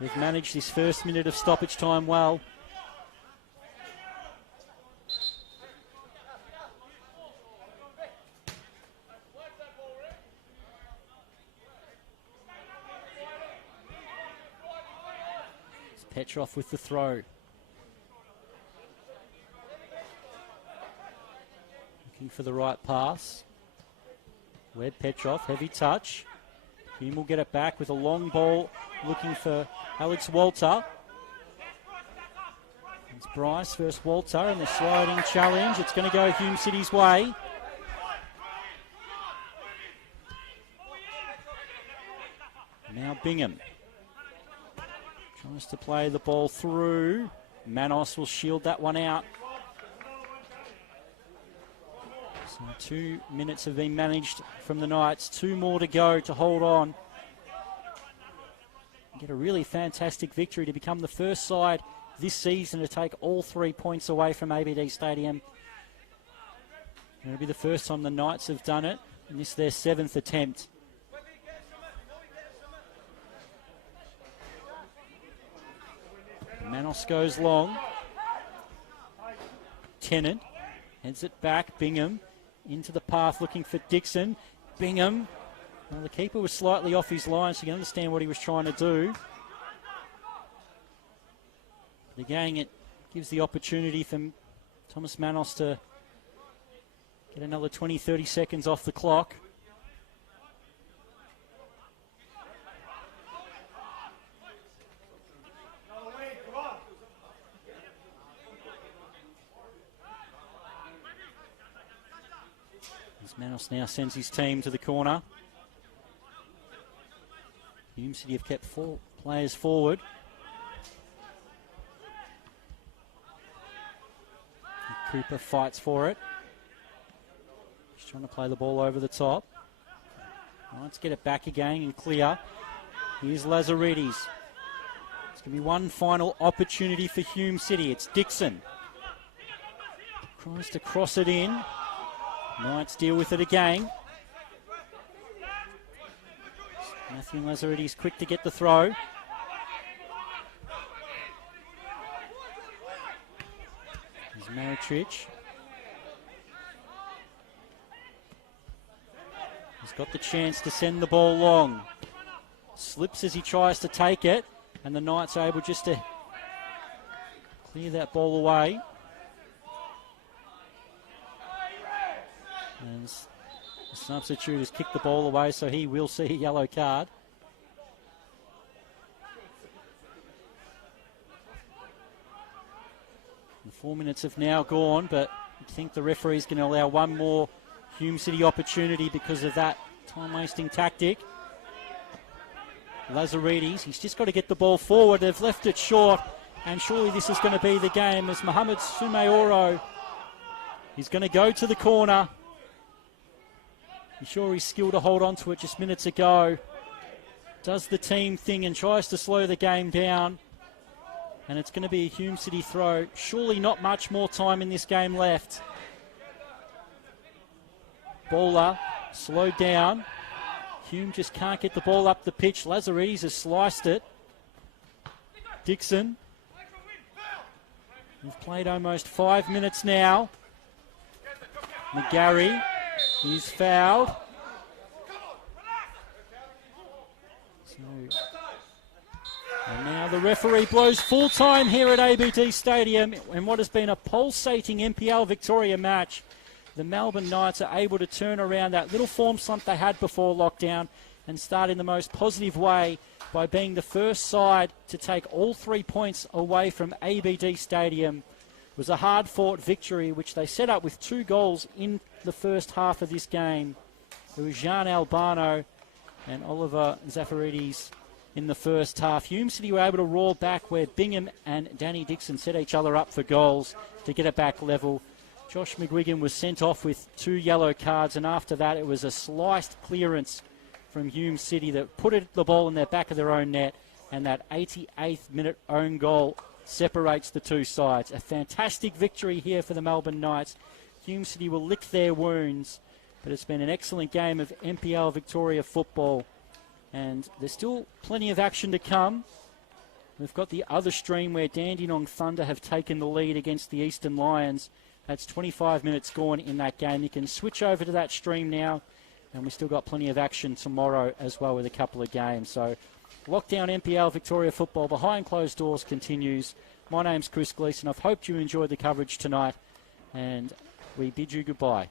They've managed this first minute of stoppage time well. Petrov with the throw. Looking for the right pass. Webb, Petrov, heavy touch. Hume will get it back with a long ball, looking for Alex Walter. It's Bryce versus Walter, and the sliding challenge. It's going to go Hume City's way. Now Bingham tries to play the ball through. Manos will shield that one out. So 2 minutes have been managed from the Knights. 2 more to go to hold on. Get a really fantastic victory to become the first side this season to take all 3 points away from ABD Stadium. It'll be the first time the Knights have done it, and this is their 7th attempt. Manos goes long. Tennant heads it back. Bingham into the path looking for Dixon. Bingham. Well, the keeper was slightly off his line, so you can understand what he was trying to do. But again, it gives the opportunity for Thomas Manos to get another 20, 30 seconds off the clock. Manos now sends his team to the corner. Hume City have kept 4 players forward. And Cooper fights for it. He's trying to play the ball over the top. Let's get it back again and clear. Here's Lazaridis. It's going to be one final opportunity for Hume City. It's Dixon. Tries to cross it in. Knights deal with it again. Matthew Lazaretti's quick to get the throw. There's Maritrich. He's got the chance to send the ball long. Slips as he tries to take it, and the Knights are able just to clear that ball away. And the substitute has kicked the ball away, so he will see a yellow card. The 4 minutes have now gone, but I think the referee's going to allow one more Hume City opportunity because of that time-wasting tactic. Lazaretti's, he's just got to get the ball forward. They've left it short, and surely this is going to be the game as Mohamed Sumayoro is going to go to the corner. I'm sure he's skilled to hold on to it just minutes ago. Does the team thing and tries to slow the game down. And it's going to be a Hume City throw. Surely not much more time in this game left. Baller slowed down. Hume just can't get the ball up the pitch. Lazaretti's has sliced it. Dixon. We've played almost 5 minutes now. McGarry. He's fouled. And now the referee blows full time here at ABD Stadium in what has been a pulsating NPL Victoria match. The Melbourne Knights are able to turn around that little form slump they had before lockdown and start in the most positive way by being the first side to take all 3 points away from ABD Stadium. It was a hard-fought victory, which they set up with 2 goals in the first half of this game. It was Jean Albano and Oliver Zafaridis in the first half. Hume City were able to roar back where Bingham and Danny Dixon set each other up for goals to get it back level. Josh McGuigan was sent off with 2 yellow cards, and after that it was a sliced clearance from Hume City that put the ball in the back of their own net, and that 88th minute own goal separates the 2 sides. A fantastic victory here for the Melbourne Knights. Hume City will lick their wounds, but it's been an excellent game of NPL Victoria football, and there's still plenty of action to come. We've got the other stream where Dandenong Thunder have taken the lead against the Eastern Lions. That's 25 minutes gone in that game. You can switch over to that stream now, and we've still got plenty of action tomorrow as well with a couple of games. So Lockdown NPL Victoria football behind closed doors continues. My name's Chris Gleeson. I've hoped you enjoyed the coverage tonight, and we bid you goodbye.